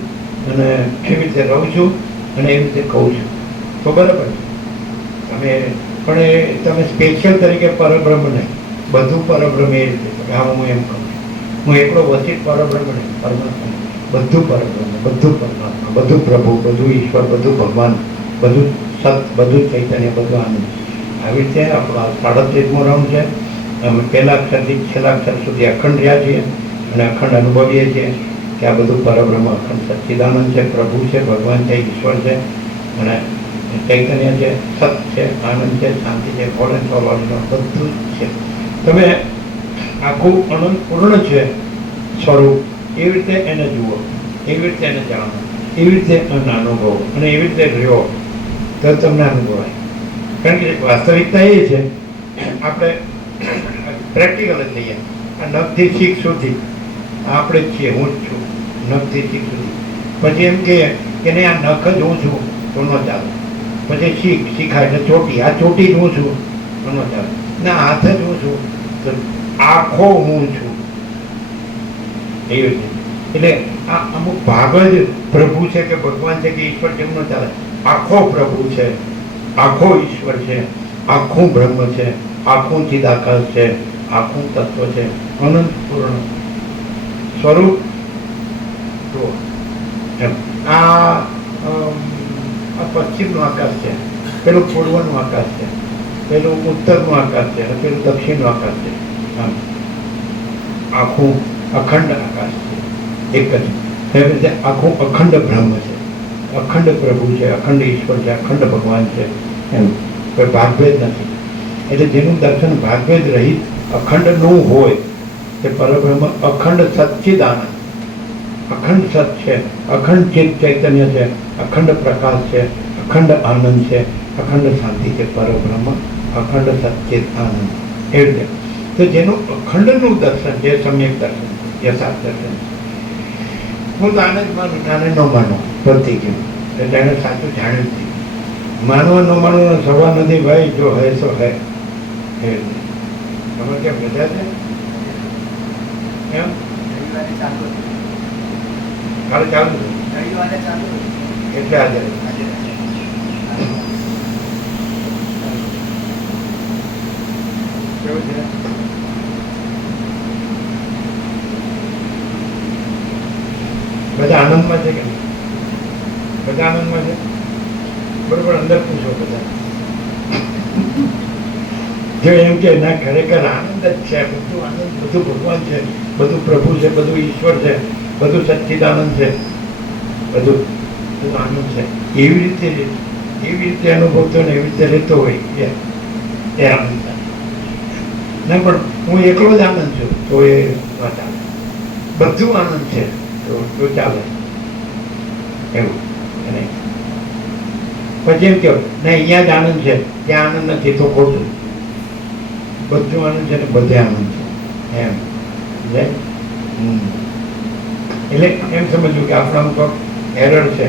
અને એવી રીતે રહું છું અને એવી રીતે કહું છું, તો બરાબર તમે. પણ એ તમે સ્પેશિયલ તરીકે પરબ્રહ્મ નહીં, બધું પરબ્રહ્મ એ રીતે. હા, હું એમ કહું છું, હું એકલો વસિત પરબ્રહ્મ નહીં, પરમાત્મા બધું પરબ્રહ્મ, બધું પરમાત્મા, બધું પ્રભુ, બધું ઈશ્વર, બધું ભગવાન, બધું સત, બધું ચૈતન્ય, બધું આનંદ. આવી રીતે આપણો 37મો રાઉન્ડ છે. અમે પહેલા અક્ષરથી છેલ્લા અક્ષર સુધી અખંડ રહ્યા છીએ અને અખંડ અનુભવીએ છીએ કે આ બધું પરબ્રહ્મ અખંડ સચ્ચિદાનંદ છે, પ્રભુ છે, ભગવાન છે, ઈશ્વર છે અને ચૈતન્ય છે, સત છે, આનંદ છે, શાંતિ છે, ઓલ એન્ડ ઓલ બધું જ છે. તમે આખું અનંત પૂર્ણ છે સ્વરૂપ, એવી રીતે એને જુઓ, એવી રીતે એને જાણો, એવી રીતે એને અનુભવો અને એવી રીતે રહ્યો તો તમને અનુભવાય. કારણ કે વાસ્તવિકતા એ છે, આપણે પ્રેક્ટિકલ જ લઈએ. આ નખથી શીખ સુધી આપણે જ છીએ, હું જ છું, નખથી શીખ સુધી. પછી એમ કે નહીં આ નખ જ હું છું તો ન ચાલે. પછી શીખાય એટલે ચોટી, આ ચોટી જ હું છું તો ન ચાલે. ના, હાથ જ હું છું તો આખો હું છું, એવી રીતે. એટલે આ અમુક ભાગ જ પ્રભુ છે કે ભગવાન છે કે ઈશ્વર છે એમ ન ચાલે. આખો પ્રભુ છે, આખો ઈશ્વર છે, આખું બ્રહ્મ છે, આખું ચિદાકાશ છે, આખું તત્વ છે, અનંત પૂર્ણ સ્વરૂપ. તો એમ આ પશ્ચિમનું આકાશ છે, પેલું પૂર્વનું આકાશ છે, પેલું ઉત્તરનું આકાશ છે અને પેલું દક્ષિણનું આકાશ છે. આમ આખું અખંડ આકાશ છે, એક જ. એવી રીતે આખું અખંડ બ્રહ્મ છે, અખંડ પ્રભુ છે, અખંડ ઈશ્વર છે, અખંડ ભગવાન છે. એમ કોઈ ભાગભેદ નથી. એટલે જેનું દર્શન ભાગભેદ રહિત અખંડનું હોય તે પરબ્રહ્મ અખંડ સચ્ચિદાનંદ, અખંડ સત છે, અખંડ ચિત્ત ચૈતન્ય છે, અખંડ પ્રકાશ છે, અખંડ આનંદ છે, અખંડ શાંતિ છે. પરબ્રહ્મ અખંડ સચ્ચિત આનંદ. એવી રીતે તો જેનું અખંડનું દર્શન છે, સમ્યક દર્શન, યથાર્થ દર્શન. હું તો આને જ માનું, આને ન માનું પ્રતિ ગયું એટલે એને સાચું જાણ્યું જ નહીં. માનવા ન માનવાનો સવાલ નથી ભાઈ, જો હે સો હે. તમે ક્યાં બધા છે એમ કાલે ચાલુ એટલે આજે કેવું છે? બધા આનંદમાં છે કે બધા આનંદમાં છે? બરોબર, અંદર પૂછો બધા. જો એમ કે ના ખરેખર આનંદ જ છે, બધું આનંદ, બધું ભગવાન છે, બધું પ્રભુ છે, બધું ઈશ્વર છે, બધું સચ્ચિદાનંદ છે, બધું આનંદ છે, એવી રીતે અનુભવતો ને એવી રીતે રહેતો હોય એ આનંદ ના. પણ હું એકલો જ આનંદ છું તો એ વાત આવે, બધું આનંદ છે તો ચાલે એવું. અને પછી એમ કહો ને અહીંયા જ આનંદ છે, ત્યાં આનંદ નથી, તો ખોટું. બધું આનંદ છે ને બધે આનંદ છે એમ. એટલે એમ સમજવું કે આપણામાં કોઈક એરર છે,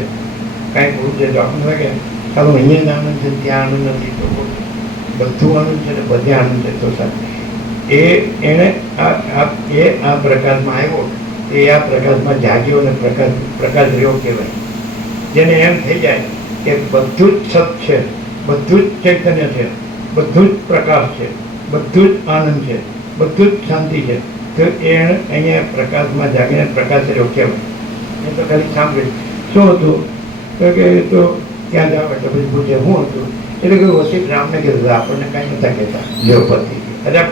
કાંઈક ભૂલ છે, તો આપણને લાગે ચાલો અહીંયા જ આનંદ છે, ત્યાં આનંદ નથી, તો ખોટું. બધું આનંદ છે ને બધે આનંદ છે, તો સાચું. એણે આ પ્રકાશમાં આવ્યો, એ આ પ્રકાશમાં જાગ્યો અને પ્રકાશ રહ્યો કહેવાય. જેને એમ થઈ જાય કે બધું જ સત છે, બધું જ ચૈતન્ય છે, બધું જ પ્રકાશ છે, બધું જ આનંદ છે, બધું જ શાંતિ છે, તો એણે અહીંયા પ્રકાશમાં જાગીને પ્રકાશ રહ્યો કહેવાય. એ તો ખાલી સાંભળ્યું. શું હતું તો કે તો ત્યાં જાવ એટલે પછી પૂછે શું હતું, એટલે કે વસીફ રામને કીધું આપણને કાંઈ નતા કહેતા લેવ પતિ. અરે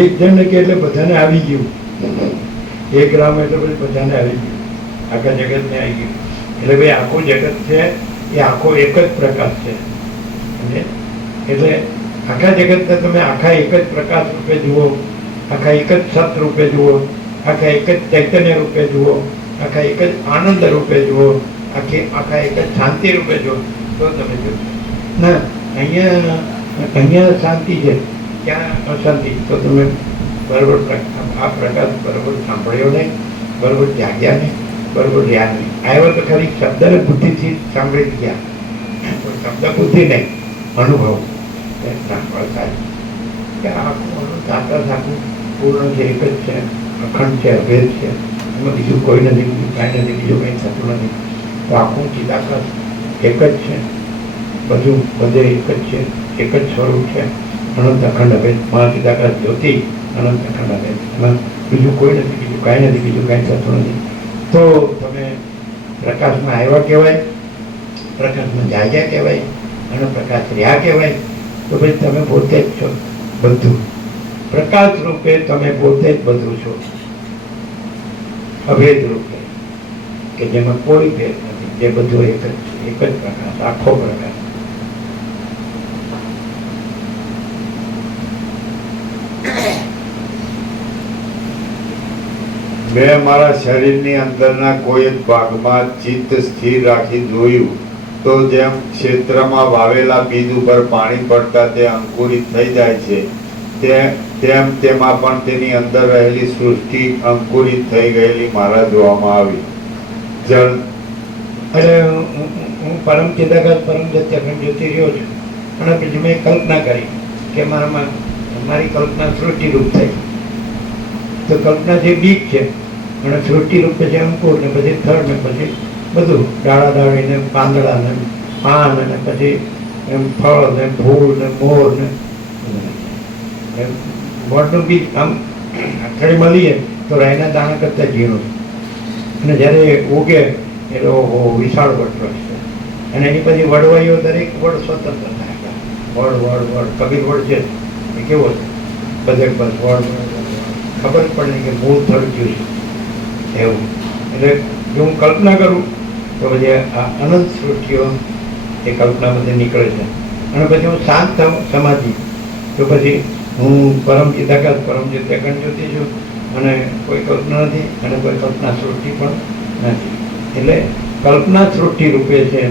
એક જણને કે એટલે બધાને આવી ગયું, એક રામ એટલે પછી બધાને આવી ગયું, આખા જગતને આવી ગયું. એટલે ભાઈ આખું જગત છે એ આખો એક જ પ્રકાશ છે. એટલે આખા જગતને તમે આખા એક જ પ્રકાશ રૂપે જુઓ, આખા એક જ સત રૂપે જુઓ, આખા એક જ ચૈતન્ય રૂપે જુઓ, આખા એક જ આનંદ રૂપે જુઓ, આખા એક જ શાંતિ રૂપે જુઓ, તો તમે જોશો. ના અહીંયા શાંતિ છે, ક્યાં અશાંતિ, તો તમે બરોબર આ પ્રકાશ બરોબર સાંભળ્યો નહીં, બરોબર જાગ્યા નહીં, બરોબર રહ્યા નહીં. આવ્યો તો ખાલી શબ્દને બુદ્ધિથી સાંભળી ગયા, શબ્દ બુદ્ધિ નહીં, અનુભવ થાય કે આખું આકાશ આખું પૂર્ણ છે, એક જ છે, અખંડ છે, અભેદ છે, એમાં બીજું કોઈ નથી, બીજું કાંઈ નથી, બીજું કંઈ થતું નથી. તો આખું ચિદાકાશ એક જ છે, બધું બધે એક જ છે, એક જ સ્વરૂપ છે, અનંત અખંડ અભેદ. મહાચિદાકાશ જ્યોતિ અનંત અખંડ અભેદ, એમાં બીજું કોઈ નથી, બીજું કાંઈ નથી, બીજું કાંઈ થતું નથી. તો તમે પ્રકાશમાં આવ્યા કહેવાય, પ્રકાશમાં જાગ્યા કહેવાય, અને પ્રકાશ રહ્યા કહેવાય. તો ભાઈ તમે પોતે જ છો બધું, પ્રકાશ રૂપે તમે પોતે જ બધું છો, અભેદ રૂપે, કે જેમાં કોઈ ભેદ નથી, જે બધું એક જ પ્રકાશ, આખો પ્રકાશ. મેં મારા શરીરની અંદરના કોઈ જ ભાગમાં ચિત્ત સ્થિર રાખી જોયું, તો જેમ ક્ષેત્રમાં વાવેલા બીજ ઉપર પાણી પડતા તે અંકુરિત થઈ જાય છે, તેમ તેમાં પણ તેની અંદર રહેલી સૃષ્ટિ અંકુરિત થઈ ગયેલી મારા જોવામાં આવી. જળ એટલે હું પરમ ચિદાકાશ પરમ સત્ય અખંડ જ્યોતિ રહ્યો છું, અને પછી મેં કલ્પના કરી કે મારી કલ્પના સૃષ્ટિરૂપ થઈ. તો કલ્પના જે બીજ છે અને સૃષ્ટિરૂપ પછી અંકુર ને પછી થડ ને પછી બધું ડાળા ડાળી ને પાંદડા ને પાન અને પછી એમ ફળ ને ફૂલ ને મોર ને વડનું બીજ આમ અથડી મળીએ તો રાયના દાણા કરતા ઝીણું છે, અને જ્યારે ઉગે એટલે વિશાળ વડ છે, અને એની પછી વડવાઈઓ દરેક વડ સ્વતંત્ર થાય. વડ કબીર વડ છે એ કેવો છે, બધે બસ વડ ખબર જ પડે કે મૂળ થડ ગયું છે એવું. એટલે જો હું કલ્પના કરું તો પછી આ અનંત સૃષ્ટિઓ એ કલ્પનામાંથી નીકળે છે, અને પછી હું શાંત થાઉં સમાધિ, તો પછી હું પરમ ચિદાકાશ પરમ જ્યોતિ અખંડ જ્યોતિ છું, અને કોઈ કલ્પના નથી, અને કોઈ કલ્પના સૃષ્ટિ પણ નથી. એટલે કલ્પના સૃષ્ટિ રૂપે છે,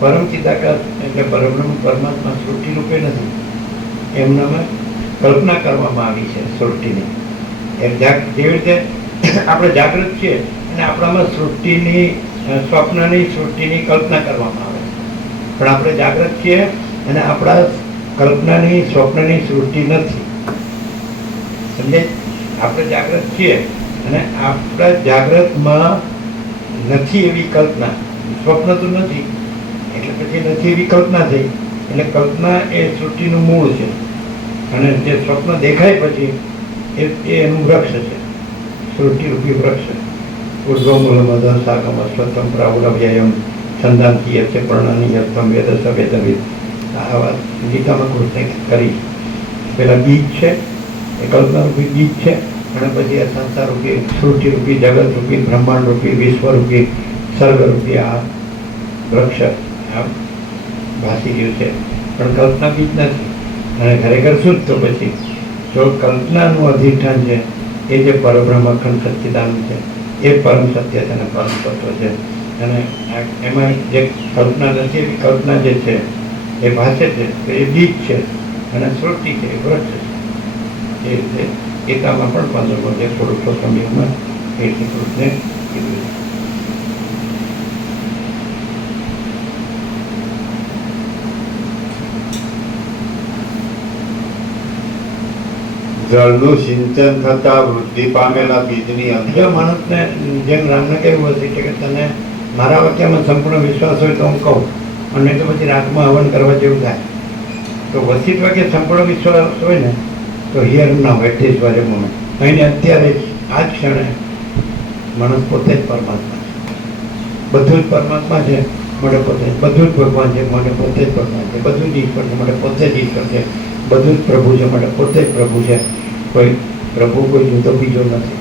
પરમ ચિદાકાશ એટલે પરબ્રહ્મ પરમાત્મા સૃષ્ટિ રૂપે નથી, એમનામાં કલ્પના કરવામાં આવી છે સૃષ્ટિની. જેવી રીતે આપણે જાગૃત છીએ અને આપણામાં સૃષ્ટિની સ્વપ્નની સૃષ્ટિની કલ્પના કરવામાં આવે, પણ આપણે જાગૃત છીએ અને આપણા કલ્પનાની સ્વપ્નની સૃષ્ટિ નથી. સમજે? આપણે જાગૃત છીએ અને આપણા જાગૃતમાં નથી એવી કલ્પના, સ્વપ્ન તો નથી, એટલે પછી નથી એવી કલ્પના થઈ. એટલે કલ્પના એ સૃષ્ટિનું મૂળ છે, અને જે સ્વપ્ન દેખાય પછી એ એનું વૃક્ષ છે, સૃષ્ટિરૂપી વૃક્ષ. ઉર્ધ્વમૂલમદ શાકમ અશ્વત્થમ પ્રાવુરવ્યયમ છંદાંતિ યસ્ય પર્ણાની યસ્તમ વેદ સવેદવિદ. આ વાત ગીતામાં કૃષ્ણે કરી. પેલા બીજ છે એ કલ્પનારૂપી બીજ છે, અને પછી આ સંસારરૂપી સૃષ્ટિરૂપી જગતરૂપી બ્રહ્માંડરૂપી વિશ્વરૂપી સર્ગરૂપી આ વૃક્ષ આ ભાસી ગયું છે, પણ કલ્પના બીજ નથી. અને ખરેખર શું તો પછી જો કલ્પનાનું અધિષ્ઠાન છે એ જે પરબ્રહ્મ અખંડ સચ્ચિદાનંદ છે, એ પરમ સત્ય છે અને પરમ તત્વ છે. અને એમાં જે કલ્પના નથી એવી કલ્પના જે છે એ ભાષે છે તો એ બીજ છે અને સૃષ્ટિ છે એ વૃક્ષ છે. એ રીતે ગીતામાં પણ 15મો અધ્યાય પુરુષોત્તમ યુગમાં એ શ્રી કૃષ્ણે કીધું. જળનું સિંચન થતા વૃદ્ધિ પામેલા બીજની અંદર જો માણસને જેમ રામને કહ્યું હશે કે તને મારા વાક્યમાં સંપૂર્ણ વિશ્વાસ હોય તો હું કહું અને તો પછી રાતમાં હવન કરવા જેવું થાય. તો વસિત વાક્ય સંપૂર્ણ વિશ્વાસ હોય ને તો હિયર ના હોય તે જ વારે મોમેન્ટ અહીંને અત્યારે આ જ ક્ષણે માણસ પોતે જ પરમાત્મા છે. બધું જ પરમાત્મા છે મને પોતે, બધું જ ભગવાન છે મને પોતે જ ભગવાન છે, બધું જ ઈશ્વર છે મને પોતે જ ઈશ્વર છે, બધું જ પ્રભુ છે મને પોતે જ પ્રભુ છે. કોઈ પ્રભુ કોઈ જુદો બીજો નથી.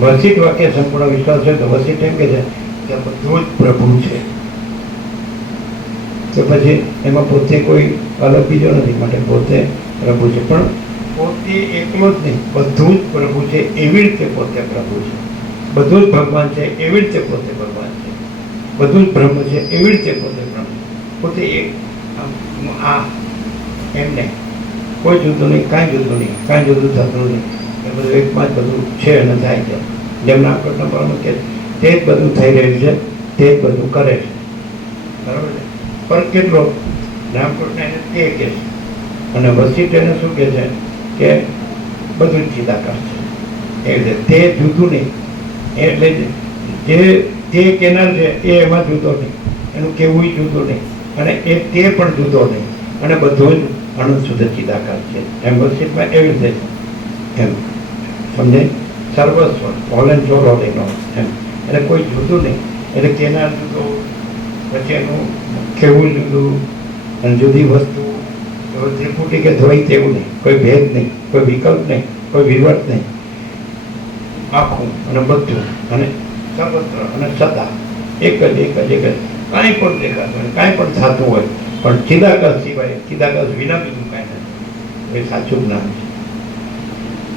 વસિત વાક્ય સંપૂર્ણ વિશ્વાસ છે તો વસિત એમ કે છે કે બધું જ પ્રભુ છે. તો પછી એમાં પોતે કોઈ અલગ બીજો નથી માટે પોતે પ્રભુ છે. પણ પોતે એકલો જ નહીં, બધું જ પ્રભુ છે એવી રીતે પોતે પ્રભુ છે. બધું જ ભગવાન છે એવી રીતે પોતે ભગવાન છે. બધું જ બ્રહ્મ છે એવી રીતે પોતે બ્રહ્મ છે. પોતે એક આ એમને કોઈ જુદું નહીં, કાંઈ જુદું નહીં, કાંઈ જુદું થતું નહીં. એ બધું એકમાં જ બધું છે અને થાય છે. જેમ નામકૃષ્ણ પરમ કે તે જ બધું થઈ રહ્યું છે, તે જ બધું કરે છે. બરાબર છે. પણ કેટલો રામકૃષ્ણ એને તે કહે છે અને વસિત એને શું કહે છે કે બધું જ ચિદાકાર છે. એ રીતે તે જુદું નહીં એટલે જે તે કેનાર છે એ એમાં જુદો નહીં, એનું કેવું જુદું નહીં અને એ તે પણ જુદો નહીં અને બધું જ અનંત શુદ્ધ ચિદાકાર છે. એમ વસિતમાં એવી રીતે એમ સમજાય સર્વસ્વ ઓલ એન્ડ સોલ ઓલ એનો એમ એટલે કોઈ જુદું નહીં. એટલે કેનાર જુદો, પછી એનું કેવું જુદું અને જુદી વસ્તુ ત્રિપુટી કે ધ્વઈ તેવું નહીં, કોઈ ભેદ નહીં, કોઈ વિકલ્પ નહીં, કોઈ વિવર્ત નહીં. આખું અને બધું અને સર્વત્ર અને સદા એક જ કાંઈ પણ દેખાતું હોય, કાંઈ પણ થતું હોય પણ ચિદાકાશ સિવાય, ચિદાકાશ વિના બીજું કાંઈ નથી. એ સાચું જ્ઞાન છે.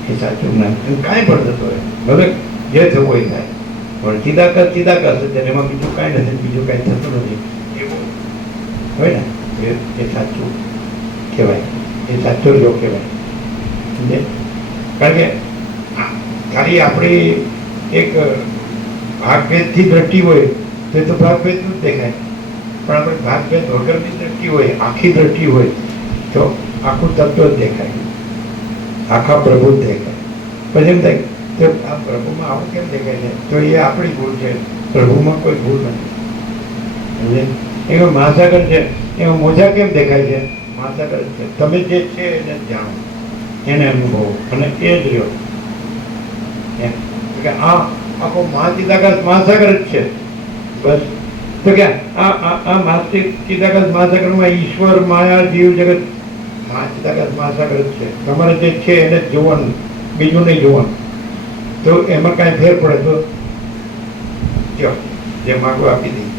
એ સાચું જ્ઞાન એમ કાંઈ પણ થતું હોય ભલે જે થવું હોય થાય પણ ચિદાકાશ ચિદાકાશ છે એમાં બીજું કાંઈ નથી, બીજું કાંઈ થતું નથી એવું હોય ને એ સાચું કહેવાય. એ સાચો જો કહેવાય. સમજે? કારણ કે ખાલી આપણી એક ભાગભેદથી દ્રષ્ટિ હોય તો એ તો ભાગભેદનું જ દેખાય. પણ આપણે ભાગભેદ વગરની દ્રષ્ટિ હોય, આખી દ્રષ્ટિ હોય તો આખું તત્વ જ દેખાય, આખા પ્રભુ જ દેખાય. પછી એમ થાય તો આ પ્રભુમાં આવું કેમ દેખાય છે? તો એ આપણી ભૂલ છે, પ્રભુમાં કોઈ ભૂલ નથી. એમાં મહાસાગર છે એમાં મોજા કેમ દેખાય છે? મહાસાગર છે. તમે જે છે એને જાણો, એને અનુભવો અને એ જ રહ્યો. કે આ આખો મહાચિદાકાશ મહાસાગર જ છે બસ. તો કે આ મહાચિદાકાશ મહાસાગરમાં ઈશ્વર, માયા, જીવ જગત મહાચિદાકાશ મહાસાગર જ છે. તમારે જે છે એને જ જોવાનું, બીજું નહીં જોવાનું. તો એમાં કાંઈ ફેર પડે તો જો જે માગો આપી દઈએ.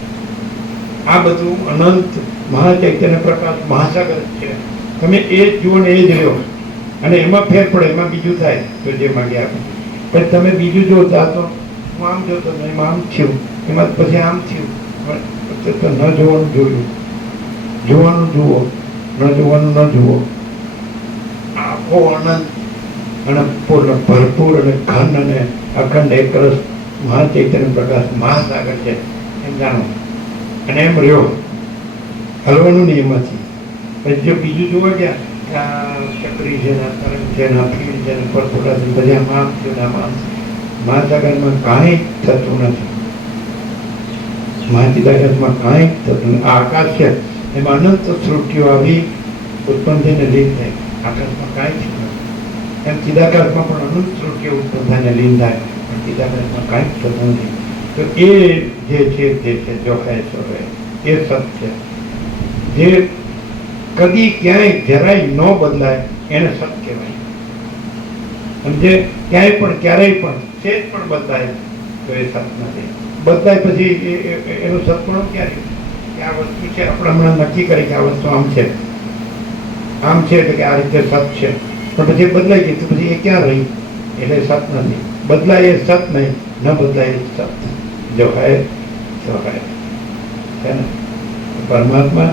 આ બધું અનંત મહાચૈતન્ય પ્રકાશ મહાસાગર જ છે. તમે એ જ જુઓ ને એ જ રહ્યો અને એમાં ફેર પડે, એમાં બીજું થાય તો જે માગે આપી. પણ તમે બીજું જોતા તો હું આમ જોતો ને એમાં આમ થયું, એમાં પછી આમ થયું. તો ન જોવાનું જોયું, જોવાનું જુઓ, ન જોવાનું ન જુઓ. આખો આનંદ અને પૂર્ણ ભરપૂર અને ઘન અને અખંડ એક રસ મહાચૈતન્ય પ્રકાશ મહાસાગર છે એમ જાણો અને એમ રહ્યો. હલવાનું નહીં એમાંથી. પછી જો બીજું જોવા ગયા ચક્રી છે ને તરંગ છે ને ફીણ છે ને પરપોટા છે બધા આમ થયું આમ. મહાસાગરમાં કાંઈ થતું નથી. મહાચિદાકાશમાં કાંઈ થતું નથી. આ આકાશ છે એમાં અનંત સૃષ્ટિઓ આવી ઉત્પન્ન થઈને લીન થાય. આકાશમાં કાંઈ થતું નથી. એમ ચિદાકાશમાં પણ અનંત સૃષ્ટિઓ ઉત્પન્ન થઈને લીન થાય પણ ચિદાકાશમાં કાંઈ જ થતું નથી. તો એ જે છે તે છે જો હે સો હે એ સત છે. જે કદી ક્યાંય જરાય ન બદલાય એને સત કહેવાય. અને જે ક્યાંય પણ ક્યારેય પણ સેજ પણ બદલાય તો એ સત નથી. બદલાય પછી એનું સતપણું ક્યારે કે આ વસ્તુ છે આપણે હમણાં નક્કી કરી કે આ વસ્તુ આમ છે, આમ છે એટલે કે આ રીતે સત છે. પણ પછી બદલાઈ ગઈ તો પછી એ ક્યાં રહી? એટલે સત નથી. બદલાય એ સત નહીં, ન બદલાય એ સત. જો હે સ્વભાવ છે ને. પરમાત્મા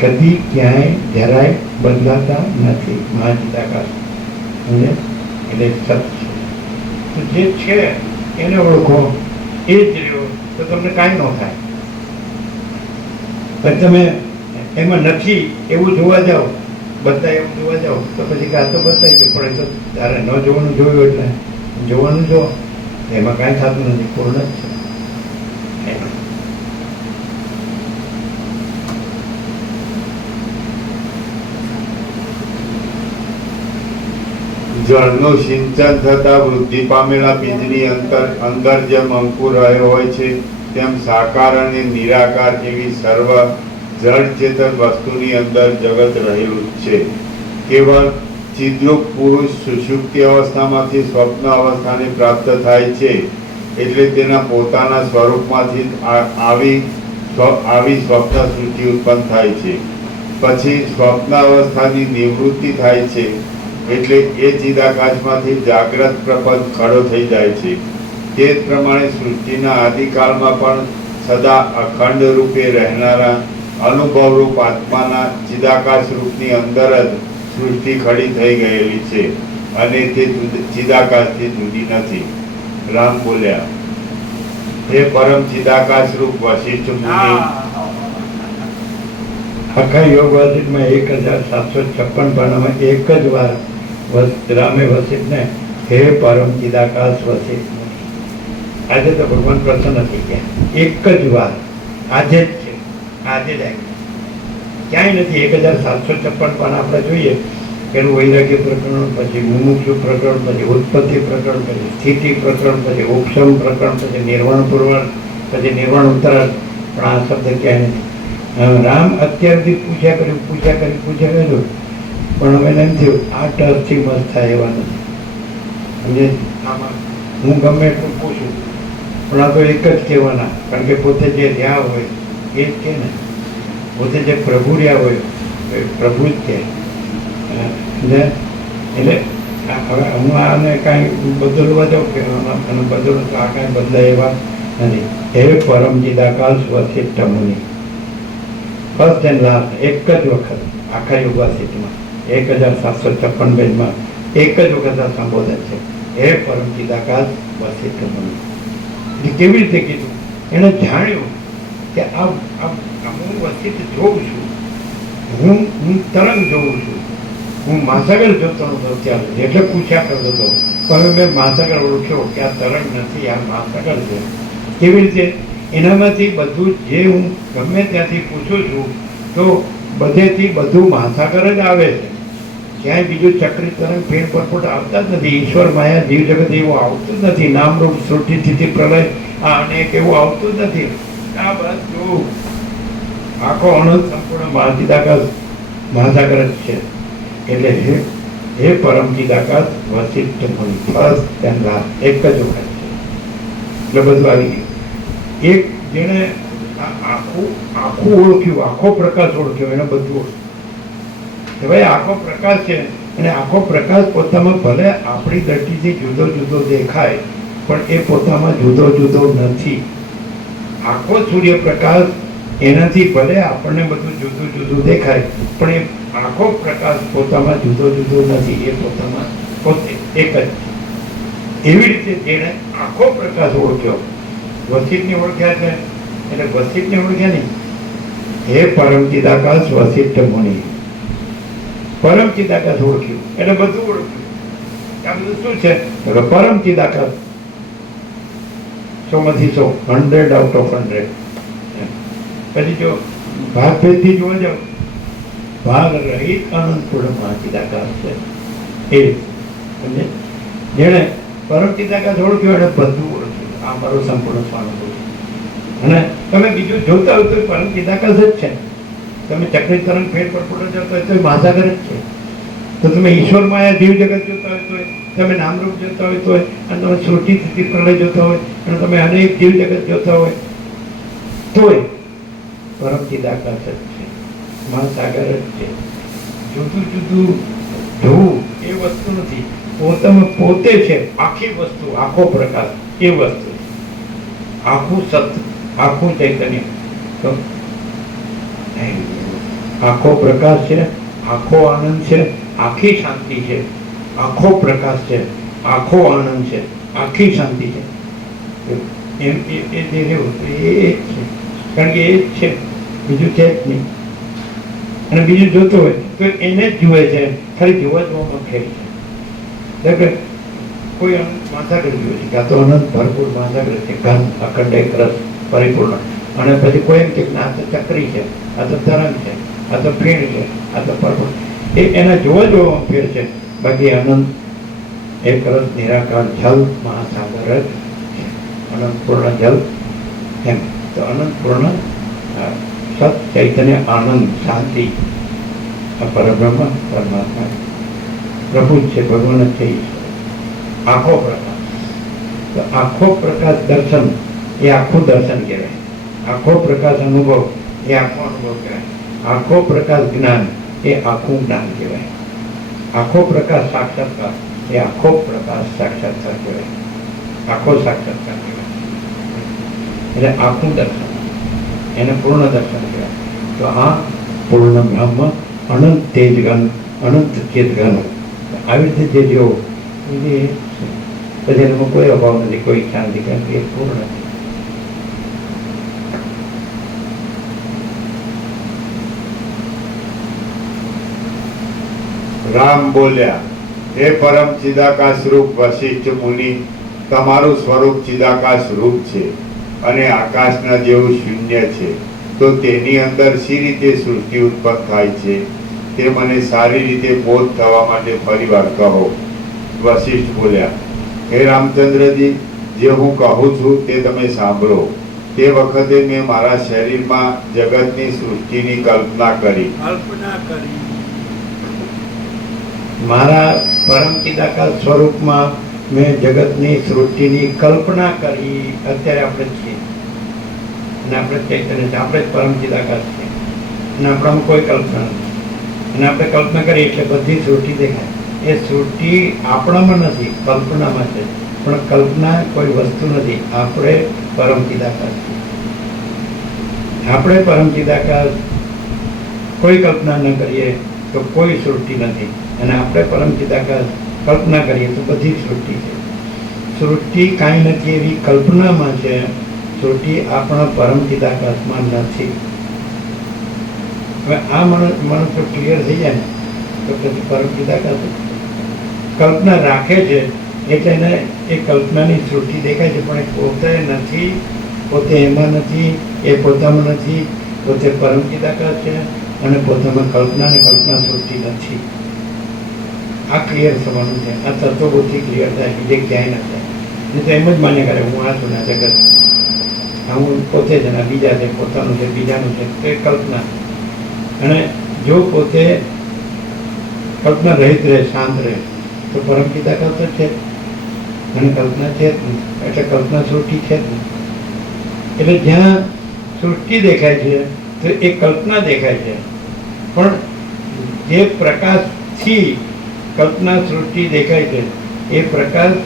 કદી ક્યાંય જરાય બદલાતા નથી. મહાચિદાકાશ સમજે? એટલે સત્ય છે. તો જે છે એને ઓળખો, એ જ રહ્યો તો તમને કાંઈ ન થાય. પણ તમે એમાં નથી એવું જોવા જાઓ, બદલાય એવું જોવા જાઓ તો પછી આ તો બદલાઈ ગયું, પણ એ તો તારે ન જોવાનું જોયું એટલે જોવાનું જો, એમાં કાંઈ થતું નથી, પૂર્ણ જ છે. જળનું સિંચન થતા વૃદ્ધિ પામેલા બીજની અંદર જેમ અંકુર રહ્યો હોય છે, તેમ સાકાર અને નિરાકાર એવી સર્વ જળ ચેતન વસ્તુની અંદર જગત રહેલું છે. કેવળ ચિદ્રૂપ પુરુષ સુષુપ્તિ અવસ્થામાંથી સ્વપ્ન અવસ્થાને પ્રાપ્ત થાય છે, એટલે તેના પોતાના સ્વરૂપમાંથી આવી સ્વપ્ન સૃષ્ટિ ઉત્પન્ન થાય છે. પછી સ્વપ્ન અવસ્થાની નિવૃત્તિ થાય છે, એટલે એ ચિદાકાશમાંથી જાગ્રત પ્રપંચ ખડો થઈ જાય છે. તે જ પ્રમાણે સૃષ્ટિના આદિકાળમાં પણ સદા અખંડ રૂપે રહેનારા અનુભવરૂપ આત્માના ચિદાકાશ રૂપની અંદર જ સૃષ્ટિ ખડી થઈ ગયેલી છે અને તે ચિદાકાશથી જુદી નથી. રામ બોલ્યા, હે પરમ ચિદાકાશ રૂપ વશિષ્ઠ મુનિ, આખા યોગ વાસિતમાં 1756 પાનામાં એક જ વાર રામે વસિષ્ઠને હે પરમ ચિદાકાશ વસિષ્ઠ. આજે તો ભગવાન પ્રસન્ન થઈ ગયા. એક જ વાર, આજે જ છે, આજે જ આવી. ક્યાંય નથી. 1756 પાના આપણે જોઈએ એનું વૈરાગ્ય પ્રકરણ, પછી મુમુક્ષુ પ્રકરણ, પછી ઉત્પત્તિ પ્રકરણ, પછી સ્થિતિ પ્રકરણ, પછી ઉપશમ પ્રકરણ, પછી નિર્વાણ પૂર્વણ, પછી નિર્વાણ ઉત્તરાર્ધ. પણ આ શબ્દ ક્યાંય નથી. રામ અત્યારથી પૂછ્યા કર્યું પણ હવે એમ થયું આ ટચથી મસ્ત થાય એવા નથી. સમજે? આમાં હું ગમે એટલું પૂછું પણ આ તો એક જ કહેવાના, કારણ કે પોતે જે રહ્યા હોય એ જ કહે ને. પોતે જે પ્રભુ રહ્યા હોય એ પ્રભુ જ કહે. એટલે હવે હું આને કાંઈ બદલવા જાઉં કે અને બદલું તો આ કાંઈ બદલાય એવા નથી. હે પરમ ચિદાકાશ વસિષ્ઠ મુનિ. ફર્સ્ટ એન્ડ લાસ્ટ એક જ વખત આખા યુગવાસિતમાં 1756 પેજમાં એક જ વખત આ સંબોધન છે, હે પરમ ચિદાકાશ વસિષ્ઠ મુનિ. કેવી રીતે કીધું? એને જાણ્યું કે આ હું વસિષ્ઠ જોઉં છું, હું તરંગ જોઉં છું, હું મહાસાગર જોતો નતો અત્યારે, એટલે પૂછ્યા કરતો હતો. પણ મેં મહાસાગર ઓળખ્યો કે આ તરંગ નથી, આ મહાસાગર છે. કેવી રીતે? એનામાંથી બધું જે હું ગમે ત્યાંથી પૂછું છું તો બધેથી બધું મહાસાગર જ આવે છે. ક્યાંય બીજું ચક્રી તરંગ ફેર પરપોટ આવતા જ નથી. ઈશ્વર માયા જીવ જગત એવું આવતું જ નથી. નામરૂપ સૃષ્ટિ સ્થિતિ પ્રલય આ અનેક એવું આવતું જ નથી. આ બધું આખો અનંત સંપૂર્ણ મહાચિદાકાશ મહાસાગર જ છે. એટલે હે પરમ ચિદાકાશ વસિષ્ઠ મુનિ. ફર્સ્ટ એન્ડ લાસ્ટ એક જ વખત છે. એટલે બધું આવી ગયું. એક જેણે આખું ઓળખ્યું, આખો પ્રકાશ ઓળખ્યો, એને બધું ઓળખ્યું. ભાઈ આખો પ્રકાશ છે અને આખો પ્રકાશ પોતામાં ભલે આપણી દ્રષ્ટિથી જુદો જુદો દેખાય પણ એ પોતામાં જુદો જુદો નથી. આખો સૂર્યપ્રકાશ એનાથી ભલે આપણને બધું જુદું જુદું દેખાય પણ એ આખો પ્રકાશ પોતામાં જુદો જુદો નથી. એ પોતામાં પોતે એક જ. એવી રીતે જેણે આખો પ્રકાશ ઓળખ્યો, વસિષ્ઠને ઓળખ્યા છે એટલે વસિષ્ઠને ઓળખ્યા નહીં. હે પરમ ચિદાકાશ વસિષ્ઠ મુનિ. પરમ ચિદાકાશ ઓળખ્યું એટલે બધું ઓળખ્યું. આ બધું શું છે? પરમ ચિદાકાશ 100 માંથી 100, 100 out of 100. પછી જો ભાગ ભેદથી જોવા જાવ, ભાગ રહિત અનંતપૂર્ણ મહાચિદાકાશ છે. એ સમજે? જેણે પરમ ચિદાકાશ ઓળખ્યો એને બધું ઓળખ્યું. આ મારો સંપૂર્ણ સ્વાનુભવ છે. અને તમે બીજું જોતા હોય તો પરમ ચિદાકાશ જ છે. તમે ચક્રી તરંગ ફેર પરપોટો જોતા હોય તો મહાસાગર જ છે. તો તમે ઈશ્વર માયા જીવ જગત જોતા હોય તો, તમે નામરૂપ જોતા હોય તો, અને તમે સૃષ્ટિ સ્થિતિ પ્રલય જોતા હોય અને તમે અનેક જીવ જગત જોતા હોય તોય પરમ ચિદાકાશ જ છે, મહાસાગર જ છે. જુદું જુદું જોવું એ વસ્તુ નથી. પોતામાં પોતે છે આખી વસ્તુ, આખો પ્રકાશ એ વસ્તુ, આખું સત, આખું ચૈતન્ય. તો આખો પ્રકાશ છે, આખો આનંદ છે, આખી શાંતિ છે. આખો પ્રકાશ છે, આખો આનંદ છે, આખી શાંતિ છે. એમ એ જે રહેવું એ એક છે, કારણ કે એ જ છે, બીજું છે જ નહીં. અને બીજું જોતું હોય તો એને જ જુએ છે, ખાલી જોવા જોવામાં ફેર છે. એટલે કોઈ માથાગર જુએ છે, કાં તો અનંત ભરપૂર માથાગર છે, ઘન અખંડ એક રસ પરિપૂર્ણ. અને પછી કોઈ એમ કે આ તો ચક્રી છે, આ તો તરંગ છે, આ તો ફીણ છે, આ તો પરપૂર્ણ. એ એના જોવા જોવામાં ફેર છે. બાકી અનંત એક રસ નિરાકાર જલ મહાસાગર જ છે. અનંત પૂર્ણ જલ એમ. તો અનંત પૂર્ણ સત ચૈતન્ય આનંદ શાંતિ આ પરબ્રહ્મ પરમાત્મા પ્રભુ જ છે, ભગવાન જ છે. આખો પ્રકાશ. તો આખો પ્રકાશ દર્શન એ આખું દર્શન કહેવાય. આખો પ્રકાશ અનુભવ એ આખો અનુભવ કહેવાય. આખો પ્રકાશ જ્ઞાન એ આખું જ્ઞાન કહેવાય. આખો પ્રકાશ સાક્ષાત્કાર એ આખો પ્રકાશ સાક્ષાત્કાર કહેવાય. આખો સાક્ષાત્કાર કહેવાય. એટલે આખું દર્શન એને પૂર્ણ દર્શન કહેવાય. તો આ પૂર્ણ બ્રહ્મ અનંત તેજગન અનંત ચેતગન આવી રીતે જે જેવો એ પછી એમાં કોઈ અભાવ નથી, કોઈ ઈચ્છા નથી, કારણ કે એ પૂર્ણ નથી. રામ બોલ્યા, હે પરમ ચિદાકાશ રૂપ વશિષ્ઠ મુનિ, તમારું સ્વરૂપ ચિદાકાશ રૂપ છે અને આકાશના જેવું શૂન્ય છે. તો તેની અંદર શી રીતે સૃષ્ટિ ઉત્પન્ન થાય છે તે મને સારી રીતે બોધ થવા માટે ફરીવાર કહો. વશિષ્ઠ બોલ્યા, હે રામચંદ્રજી, જે હું કહું છું તે તમે સાંભળો. તે વખતે મેં મારા શરીરમાં જગતની સૃષ્ટિની કલ્પના કરી. મારા પરમ ચિદાકાશ સ્વરૂપમાં મેં જગતની સૃષ્ટિની કલ્પના કરી. અત્યારે આપણે જ છીએ અને આપણે ચૈતન્ય છે, આપણે જ પરમ ચિદાકાશ છીએ અને આપણામાં કોઈ કલ્પના નથી. અને આપણે કલ્પના કરીએ એટલે બધી સૃષ્ટિ દેખાય. એ સૃષ્ટિ આપણામાં નથી, કલ્પનામાં છે. પણ કલ્પના કોઈ વસ્તુ નથી. આપણે પરમ ચિદાકાશ છીએ. આપણે પરમ ચિદાકાશ કોઈ કલ્પના ન કરીએ તો કોઈ સૃષ્ટિ નથી. અને આપણે પરમ ચિદાકાશ કલ્પના કરીએ તો બધી સૃષ્ટિ છે. સૃષ્ટિ કાંઈ નથી એવી કલ્પનામાં છે. સૃષ્ટિ આપણા પરમ ચિદાકાશમાં નથી. હવે આ માણસ તો ક્લિયર થઈ જાય ને તો પછી પરમ ચિદાકાશ કલ્પના રાખે છે એટલે એને એ કલ્પનાની સૃષ્ટિ દેખાય છે, પણ એ પોતે નથી, પોતે એમાં નથી, એ પોતામાં નથી. પોતે પરમ ચિદાકાશ છે અને પોતામાં કલ્પના ને કલ્પના સૃષ્ટિ નથી. આ ક્લિયર થવાનું છે. આ તત્વબુદ્ધિ ક્લિયર થાય, બીજે ક્યાંય ના થાય. નહીં તો એમ જ માન્ય કરે હું આ છું ના જગત, હું પોતે જ ના બીજા છે, પોતાનું છે, બીજાનું છે, તે કલ્પના. અને જો પોતે કલ્પના રહિત રહે, શાંત રહે તો પરમ ચિદાકાશ તો છે અને કલ્પના છે જ નહીં. એટલે કલ્પના સૃષ્ટિ છે જ નહીં. એટલે જ્યાં સૃષ્ટિ દેખાય છે તો એ કલ્પના દેખાય છે. પણ જે પ્રકાશથી કલ્પના સૃષ્ટિ દેખાય છે એ પ્રકાશ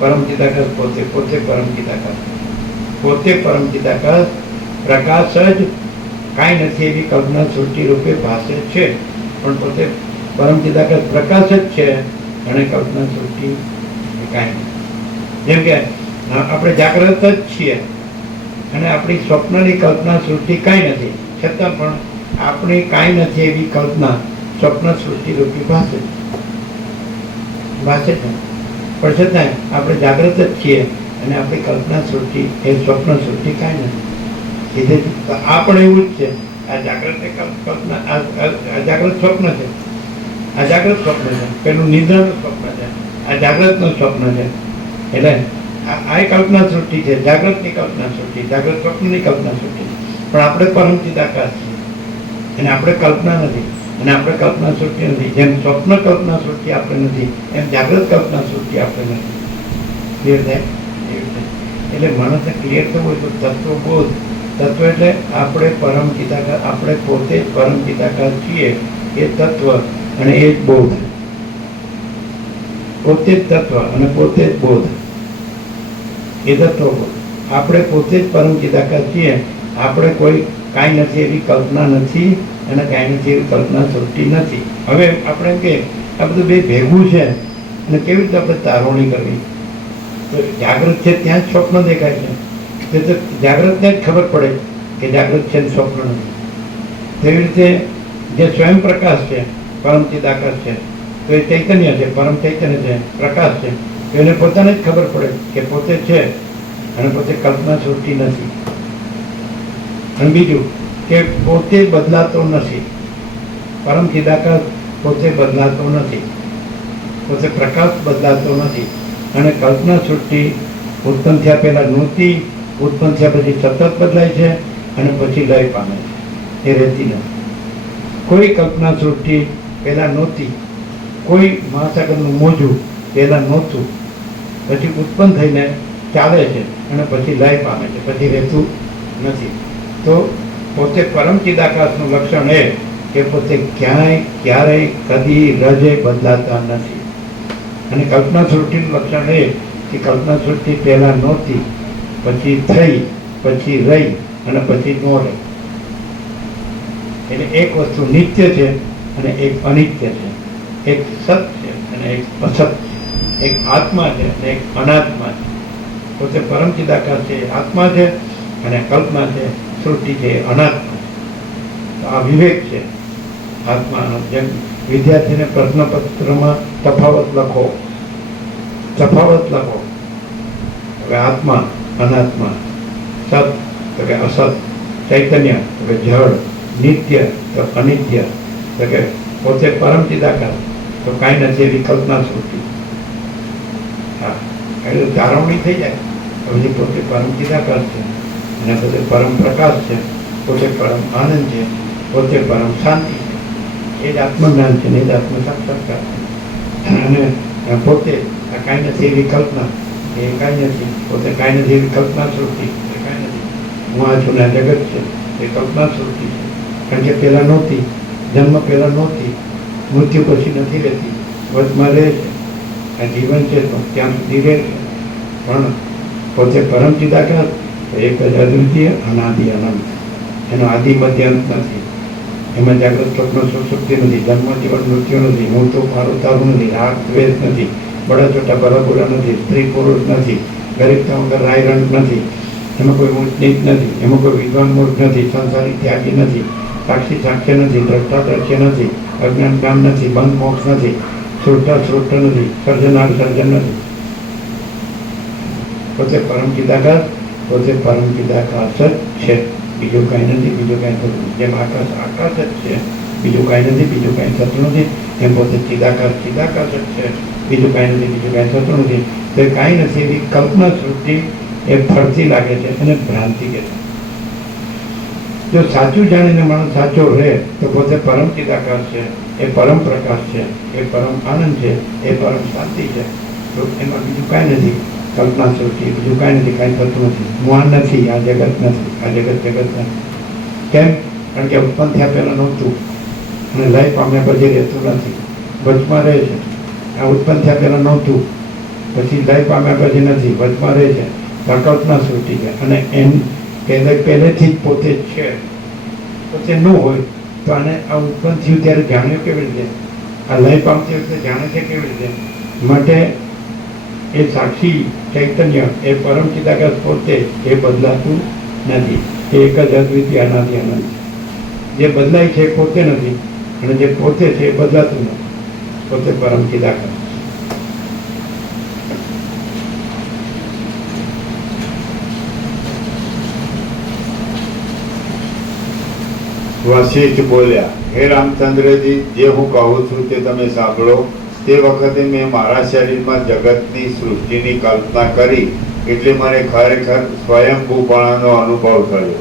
પરમ ચિદાકાશ પોતે, પોતે પરમ ચિદાકાશ, પોતે પરમ ચિદાકાશ પ્રકાશ જ કાંઈ નથી એવી કલ્પના સૃષ્ટિ રૂપે ભાષે છે. પણ પોતે પરમ ચિદાકાશ પ્રકાશ જ છે અને કલ્પના સૃષ્ટિ કાંઈ નથી. જેમ કે આપણે જાગ્રત જ છીએ અને આપણી સ્વપ્નની કલ્પના સૃષ્ટિ કાંઈ નથી, છતાં પણ આપણી કાંઈ નથી એવી કલ્પના સ્વપ્ન સૃષ્ટિ રૂપી ભાષે છે. પણ છતાં આપણે જાગૃત જ છીએ અને આપણી કલ્પના સૃષ્ટિ એ સ્વપ્ન સૃષ્ટિ કાંઈ નથી. સીધે આ પણ એવું જ છે. આ જાગૃત કલ્પના, આ જાગૃત સ્વપ્ન છે, આ જાગૃત સ્વપ્ન છે, પેલું નિદ્રાનું સ્વપ્ન છે, આ જાગૃતનું સ્વપ્ન છે. એટલે આ કલ્પના સૃષ્ટિ છે, જાગૃતની કલ્પના સૃષ્ટિ, જાગૃત સ્વપ્નની કલ્પના સૃષ્ટિ. પણ આપણે પરમ ચિદાકાશ છીએ અને આપણે કલ્પના નથી અને આપણે કલ્પના સૃષ્ટિ નથી. જેમ સ્વપ્ન કલ્પના સૃષ્ટિ આપણે નથી એમ જાગૃત કલ્પના સૃષ્ટિ આપણે નથી. ક્લિયર થાય? એટલે માણસને ક્લિયર થવું હોય તો તત્વબોધ. તત્વ એટલે આપણે પરમ ચિદાકાશ, આપણે પોતે જ પરમ ચિદાકાશ છીએ એ તત્વ અને એ જ બોધ. પોતે જ તત્વ અને પોતે જ બોધ, એ તત્વબોધ. આપણે પોતે જ પરમ ચિદાકાશ છીએ. આપણે કોઈ કાંઈ નથી એવી કલ્પના નથી અને કાંઈ નથી એવી કલ્પના સૃષ્ટિ નથી. હવે આપણે કે આ બધું બે ભેગું છે અને કેવી રીતે આપણે તારવણી કરવી? તો જાગૃત છે ત્યાં જ સ્વપ્ન દેખાય છે. તો જાગૃતને જ ખબર પડે કે જાગૃત છે ને સ્વપ્ન નથી. તેવી રીતે જે સ્વયં પ્રકાશ છે, પરમ ચિદાકાશ છે, તો એ ચૈતન્ય છે, પરમ ચૈતન્ય છે, પ્રકાશ છે. તો એને પોતાને જ ખબર પડે કે પોતે છે અને પોતે કલ્પના સૃષ્ટિ નથી. અને બીજું કે પોતે બદલાતો નથી. પરમ ચિદાકાશ પોતે બદલાતો નથી, પોતે પ્રકાશ બદલાતો નથી. અને કલ્પના સૃષ્ટિ ઉત્પન્ન થયા પહેલાં નહોતી, ઉત્પન્ન થયા પછી સતત બદલાય છે અને પછી લય પામે છે, એ રહેતી નથી. કોઈ કલ્પના સૃષ્ટિ પહેલાં નહોતી, કોઈ મહાસાગરનું મોજું પહેલાં નહોતું, પછી ઉત્પન્ન થઈને ચાલે છે અને પછી લય પામે છે, પછી રહેતું નથી. તો પોતે પરમ ચિદાકાશનું લક્ષણ એ કે પોતે ક્યાંય ક્યારેય કદી રજે બદલાતા નથી. અને કલ્પના સૃષ્ટિનું લક્ષણ એ કે કલ્પના સૃષ્ટિ પહેલાં નહોતી, પછી થઈ, પછી રહી અને પછી ન રહી. એટલે એક વસ્તુ નિત્ય છે અને એક અનિત્ય છે, એક સત છે અને એક અસત છે, એક આત્મા છે અને એક અનાત્મા છે. પોતે પરમ ચિદાકાશ છે, આત્મા છે, અને કલ્પના છે, સૃષ્ટિ છે, અનાત્મા છે. તો આ વિવેક છે આત્માનો. જેમ વિદ્યાર્થીને પ્રશ્નપત્રમાં તફાવત લખો, તફાવત લખો. હવે આત્મા, અનાત્મા, સત તો કે અસત, ચૈતન્ય તો કે જળ, નિત્ય તો અનિત્ય, તો કે પોતે પરમ ચિદાકાશ તો કાંઈ નથી એવી કલ્પના સૃષ્ટિ. હા, એટલે તારવણી થઈ જાય. હવે પોતે પરમ ચિદાકાશ છે અને પોતે પરમ પ્રકાશ છે, પોતે પરમ આનંદ છે, પોતે પરમ શાંતિ છે. એ જ આત્મજ્ઞાન છે ને એ જ આત્મ સાક્ષાત્કાર છે. અને પોતે આ કાંઈ નથી એવી કલ્પના, એ કાંઈ નથી. પોતે કાંઈ નથી એવી કલ્પના સૃષ્ટિ, એ કાંઈ નથી. હું આ છું ને આ જગત છે, એ કલ્પના સૃષ્ટિ છે. કારણ કે પહેલાં નહોતી, જન્મ પહેલાં નહોતી, મૃત્યુ પછી નથી રહેતી, વચમાં રહે છે. આ જીવન છે તો ત્યાં સુધી રહે છે. પણ પોતે પરમ ચિદાકાશ એક જ અદ્વિતીય અનાદિ અનંત. એનો આદિ મધ્ય અંત નથી. એમાં જાગૃત સ્વપ્ન સુષુપ્તિ નથી, જન્મ જીવન મૃત્યુ નથી, હું તો મારું તારું નથી, રાગ દ્વેષ નથી, બડા છોટા બડા બોલા નથી, સ્ત્રી પુરુષ નથી, ગરીબતા વગર રાયરંટ નથી, એમાં કોઈ ઊંચ નીચ નથી, એમાં કોઈ વિદ્વાન મૂર્ખ નથી, સંસારી ત્યાગી નથી, સાક્ષી સાક્ષ્ય નથી, દ્રષ્ટા દ્રશ્ય નથી, અજ્ઞાન જ્ઞાન નથી, બંધ મોક્ષ નથી, શ્રોતા શ્રોત નથી, સર્જનાર સર્જન નથી. પોતે પરમ ચિદાકાશ, પોતે પરમ ચિદાકાશ જ છે, બીજું કાંઈ નથી, બીજું કાંઈ થતું નથી. જેમ આકાશ આકાશ જ છે, બીજું કાંઈ નથી, બીજું કાંઈ થતું નથી, એમ પોતે ચિદાકાશ ચિદાકાશ જ છે, બીજું કાંઈ નથી, બીજું કાંઈ થતું નથી. તો કાંઈ નથી એવી કલ્પના સૃષ્ટિ એ ફરતી લાગે છે અને ભ્રાંતિ કે છે. જો સાચું જાણીને માણસ સાચો રહે તો પોતે પરમ ચિદાકાશ છે, એ પરમ પ્રકાશ છે, એ પરમ આનંદ છે, એ પરમ શાંતિ છે. તો એમાં બીજું કાંઈ નથી, કલ્પના સૃષ્ટિ બીજું કાંઈ નથી, કાંઈ થતું નથી. હું નથી, આ જગત નથી, આ જગત જગત નથી. કેમ? કારણ કે ઉત્પન્ન થયા પહેલાં નહોતું અને લય પામ્યા પછી રહેતું નથી, વચમાં રહે છે. આ ઉત્પન્ન થયા પહેલાં નહોતું, પછી લય પામ્યા પછી નથી, વચમાં રહે છે. કલ્પના સૃષ્ટિ છે અને એમ પહેલેથી જ પોતે જ છે. પોતે ન હોય તો આને આ ઉત્પન્ન થયું ત્યારે જાણ્યું કેવી રીતે? આ લય પામતી વખતે જાણે છે કેવી રીતે? માટે એ સાક્ષી ચૈતન્ય, એ પરમ ચિદાકાશ પોતે એ બદલાતું નથી. એ એક જ અદ્વિતીય અનાદિ અનંત. જે બદલાય છે એ પોતે નથી અને જે પોતે છે એ બદલાતું નથી. પોતે પરમ ચિદાકાશ. વશિષ્ઠ બોલ્યા, હે રામચંદ્રજી, જે હું કહું છું તે તમે સાંભળો. તે વખતે મેં મારા શરીરમાં જગતની સૃષ્ટિની કલ્પના કરી, એટલે મને ખરેખર સ્વયંભૂપણાનો અનુભવ થયો.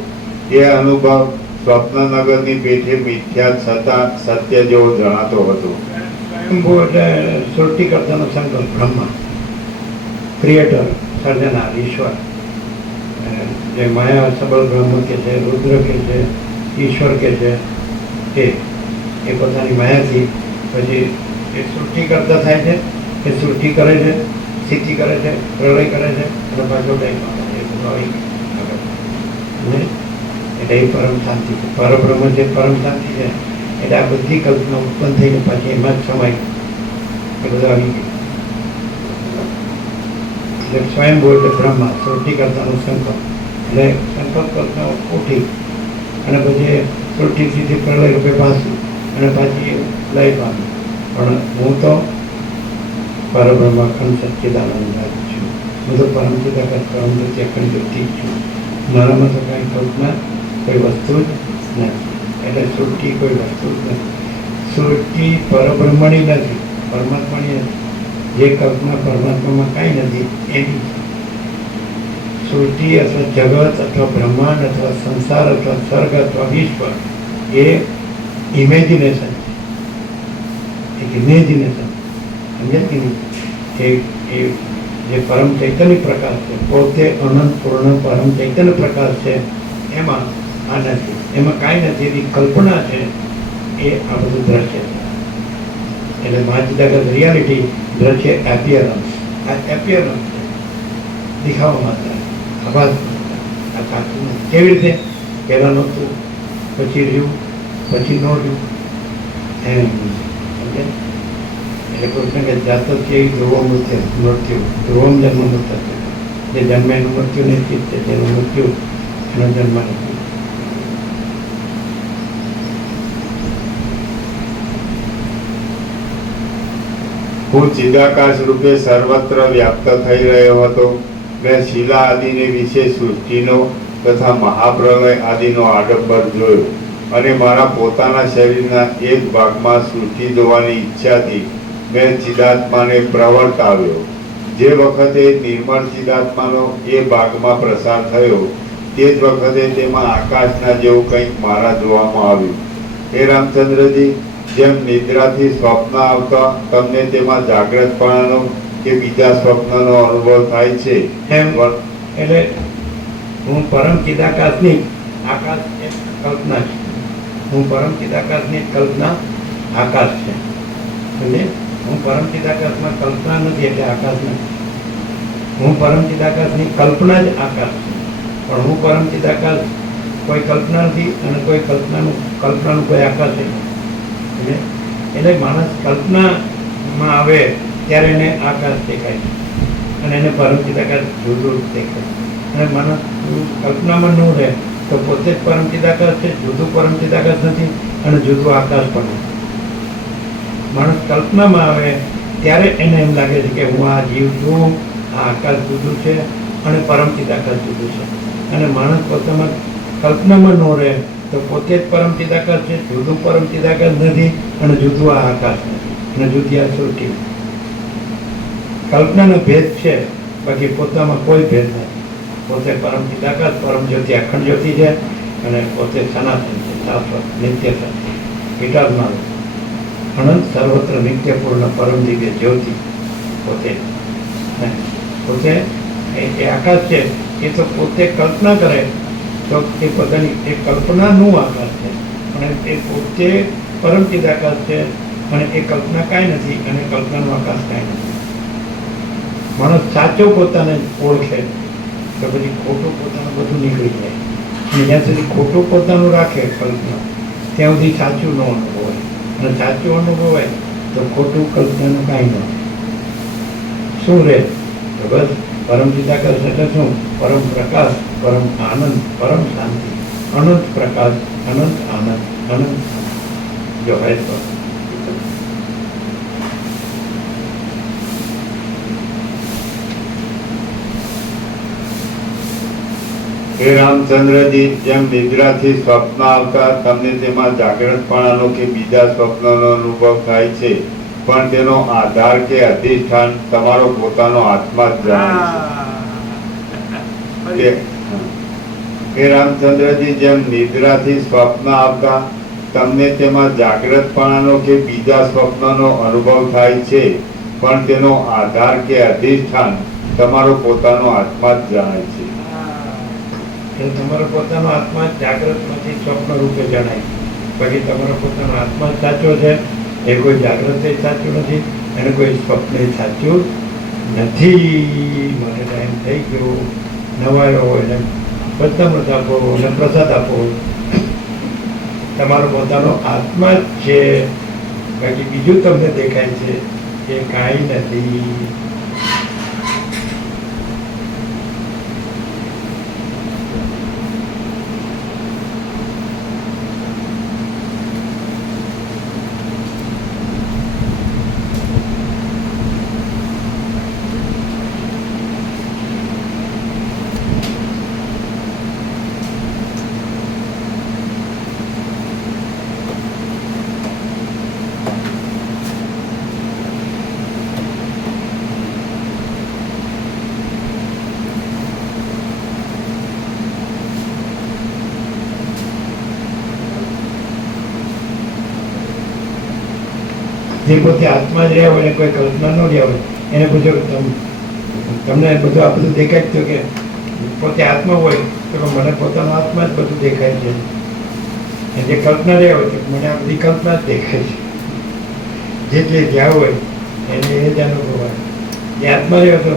એ અનુભવ સ્વપ્નનગરની પેઠે મિથ્યા છતાં સત્ય જેવો જણાતો હતો. સ્વયંભૂ એટલે સૃષ્ટિકર્તાનો સંકલ્પ, બ્રહ્મા, ક્રિએટર, સર્જનાર, ઈશ્વર. જે માયા સબળ બ્રહ્મ કે છે, રુદ્ર કે છે, ઈશ્વર કે છે, એ પોતાની માયાથી પછી એ સૃષ્ટિ કરતા થાય છે, એ સૃષ્ટિ કરે છે, સ્થિતિ કરે છે, પ્રલય કરે છે અને પાછો લય પામે છે. આવી અને એટલે એ પરમ શાંતિ છે. પરબ્રહ્મ જે પરમ શાંતિ છે એટલે આ બધી કલ્પના ઉત્પન્ન થઈને પાછી એમાં જ સમાય એ બધું આવી ગયું. એટલે સ્વયંભૂ એટલે બ્રહ્મા સૃષ્ટિ કરતાનો સંકલ્પ એટલે સંકલ્પ કરતા ઉઠી અને પછી સૃષ્ટિથી પ્રલય રૂપે પાછી અને પાછી લય પામી. પણ હું તો પરબ્રહ્મ અખંડ સચ્ચિદાનંદ છું. હું તો પરમ ચિદાકાશ પરમ જ્યોતિ અખંડ જ્યોતિ જ છું. મારામાં તો કાંઈ કલ્પના કોઈ વસ્તુ જ નથી. એટલે સૃષ્ટિ કોઈ વસ્તુ જ નથી. સૃષ્ટિ પરબ્રહ્મની નથી, પરમાત્માની નથી. જે કલ્પના પરમાત્મામાં કાંઈ નથી એની સૃષ્ટિ અથવા જગત અથવા બ્રહ્માંડ અથવા સંસાર અથવા સ્વર્ગ અથવા વિશ્વ એ ઇમેજિનેશન છે, એક ઇમેજિનેશન. સમજે કે નહીં? એ જે પરમ ચૈતન્ય પ્રકાશ છે, પોતે અનંત પૂર્ણ પરમ ચૈતન્ય પ્રકાશ છે, એમાં આ નથી, એમાં કાંઈ નથી. એની કલ્પના છે એ આ બધું દ્રશ્ય છે. એટલે મહાચિદાકાશ રિયાલિટી દ્રશ્ય એપિયરન્સ. આ એપિયરન્સ છે, દેખાવા માત્ર, આભાસ માત્ર. આ સાચું નથી. કેવી રીતે? પહેલાં નહોતું, પછી રહ્યું, પછી ન રહ્યું એમ. સમજે? એટલે કૃષ્ણ કે જાત છે એ ધ્રુવમ મૃત્યુ ધ્રુવમ જન્મ મૃત્યુ. જે જન્મ એનું મૃત્યુ નિશ્ચિત છે, જેનું મૃત્યુ એનો જન્મ નથી. હું ચિદાકાશ રૂપે સર્વત્ર વ્યાપ્ત થઈ રહ્યો હતો. મેં શિલા આદિને વિશે સૃષ્ટિનો તથા મહાપ્રલય આદિનો આડંબર જોયો અને મારા પોતાના શરીરના એક ભાગમાં સૃષ્ટિ જોવાની ઈચ્છાથી મેં ચિદાત્માને પ્રવર્તાવ્યો. જે વખતે નિર્મળ ચિદાત્માનો એ ભાગમાં પ્રસાર થયો તે જ વખતે તેમાં આકાશના જેવું કંઈક મારા જોવામાં આવ્યું. હે રામચંદ્રજી, જેમ નિદ્રાથી સ્વપ્ન આવતા તમને તેમાં જાગ્રતપણાનો કે બીજા સ્વપ્નનો અનુભવ થાય છે એમ. એટલે હું પરમ ચિદાકાશની આકાશ એક કલ્પના છે. હું પરમ ચિદાકાશની કલ્પના આકાશ છે. સમજે? હું પરમ ચિદાકાશમાં કલ્પના નથી એટલે આકાશ નથી. હું પરમ ચિદાકાશની કલ્પના જ આકાશ છે. પણ હું પરમ ચિદાકાશ કોઈ કલ્પના નથી અને કોઈ કલ્પનાનું કોઈ આકાશ છે. એટલે માણસ કલ્પનામાં આવે ત્યારે એને આકાશ દેખાય છે અને એને પરમ ચિદાકાશ જુદું દેખાય. અને માણસ કલ્પનામાં ન રહે તો પોતે જ પરમ ચિદાકાશ છે, જુદું પરમ ચિદાકાશ નથી અને જુદું આકાશ પણ નથી. માણસ કલ્પનામાં આવે ત્યારે એને એમ લાગે છે કે હું આ જીવ છું, આ આકાશ જુદું છે અને પરમ ચિદાકાશ જુદું છે. અને માણસ પોતામાં કલ્પનામાં ન રહે તો પોતે જ પરમ ચિદાકાશ છે, જુદું પરમ ચિદાકાશ નથી અને જુદું આ આકાશ નથી અને જુદી આ સૃષ્ટિ. કલ્પનાનો ભેદ છે, બાકી પોતામાં કોઈ ભેદ નથી. પોતે પરમ ચિદાકાશ પરમ જ્યોતિ અખંડ જ્યોતિ છે અને પોતે સનાતન છે, શાશ્વત નિત્ય સત્ય ઇટરનલ અનંત સર્વત્ર નિત્ય પૂર્ણ પરમ દિવ્ય જ્યોતિ પોતે. એ આકાશ છે એ તો પોતે કલ્પના કરે તો એ પોતાની એ કલ્પનાનું આકાશ છે, પણ એ પોતે પરમ ચિદાકાશ છે અને એ કલ્પના કાંઈ નથી અને કલ્પનાનું આકાશ કાંઈ નથી. માણસ સાચો પોતાને ઓળખે તો પછી ખોટું પોતાનું બધું નીકળી જાય. અને જ્યાં સુધી ખોટું પોતાનું રાખે કલ્પના ત્યાં સુધી સાચું ન અનુભવાય અને સાચું અનુભવાય તો ખોટું કલ્પનાનું કાંઈ ન. શું રહે? તો બસ પરમ ચિદાકાશ એટલે શું? પરમ પ્રકાશ, પરમ આનંદ, પરમ શાંતિ, અનંત પ્રકાશ, અનંત આનંદ, અનંત જો હે તો. હે રામચંદ્રજી, જેમ નિદ્રાથી સ્વપ્ન આવતા તમને તેમાં જાગ્રતપણાનો કે બીજા સ્વપ્નનો અનુભવ થાય છે, પણ તેનો આધાર કે અધિષ્ઠાન તમારો પોતાનો આત્મા જ જાણે છે. હે રામચંદ્રજી, જેમ નિદ્રાથી સ્વપ્ન આવતા તમને તેમાં જાગ્રતપણાનો કે બીજા સ્વપ્નનો અનુભવ થાય છે, પણ તેનો આધાર કે અધિષ્ઠાન તમારો પોતાનો આત્મા જ જાણે છે. તમારો પોતાનો આત્મા જાગ્રતમાંથી સ્વપ્ન રૂપે જણાય. પછી તમારો પોતાનો આત્મા સાચો છે, એ કોઈ જાગ્રત સાચું નથી અને કોઈ સ્વપ્ન સાચું નથી. મને ટાઈમ થઈ ગયો. નવાયો હોય ને પંચામૃત આપો ને પ્રસાદ આપો, તમારો પોતાનો આત્મા જ છે, બાકી બીજું તમને દેખાય છે એ કાંઈ નથી. જે પોતે આત્મા જ રહ્યા હોય ને કોઈ કલ્પના ન રહ્યા હોય એને પૂછો કે તમને બધું આ બધું દેખાય છે કે પોતે આત્મા હોય તો મને પોતાનો આત્મા જ બધું દેખાય છે. અને જે કલ્પના રહ્યા હોય તો મને આ બધી કલ્પના જ દેખાય છે. જે જ્યાં હોય એને એ જ અનુભવાય. જે આત્મા રહ્યો હતો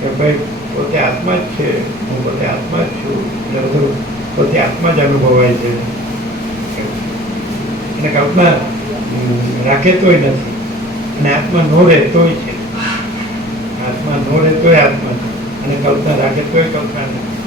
કે ભાઈ પોતે આત્મા જ છે, હું પોતે આત્મા જ છું, એટલે બધું પોતે આત્મા જ અનુભવાય છે. અને કલ્પના રાખે તોય નથી, અને આત્મા નો રહેતોય છે. આત્મા નો રહેતોય આત્મા, અને કલ્પના રાખે તોય કલ્પના નથી.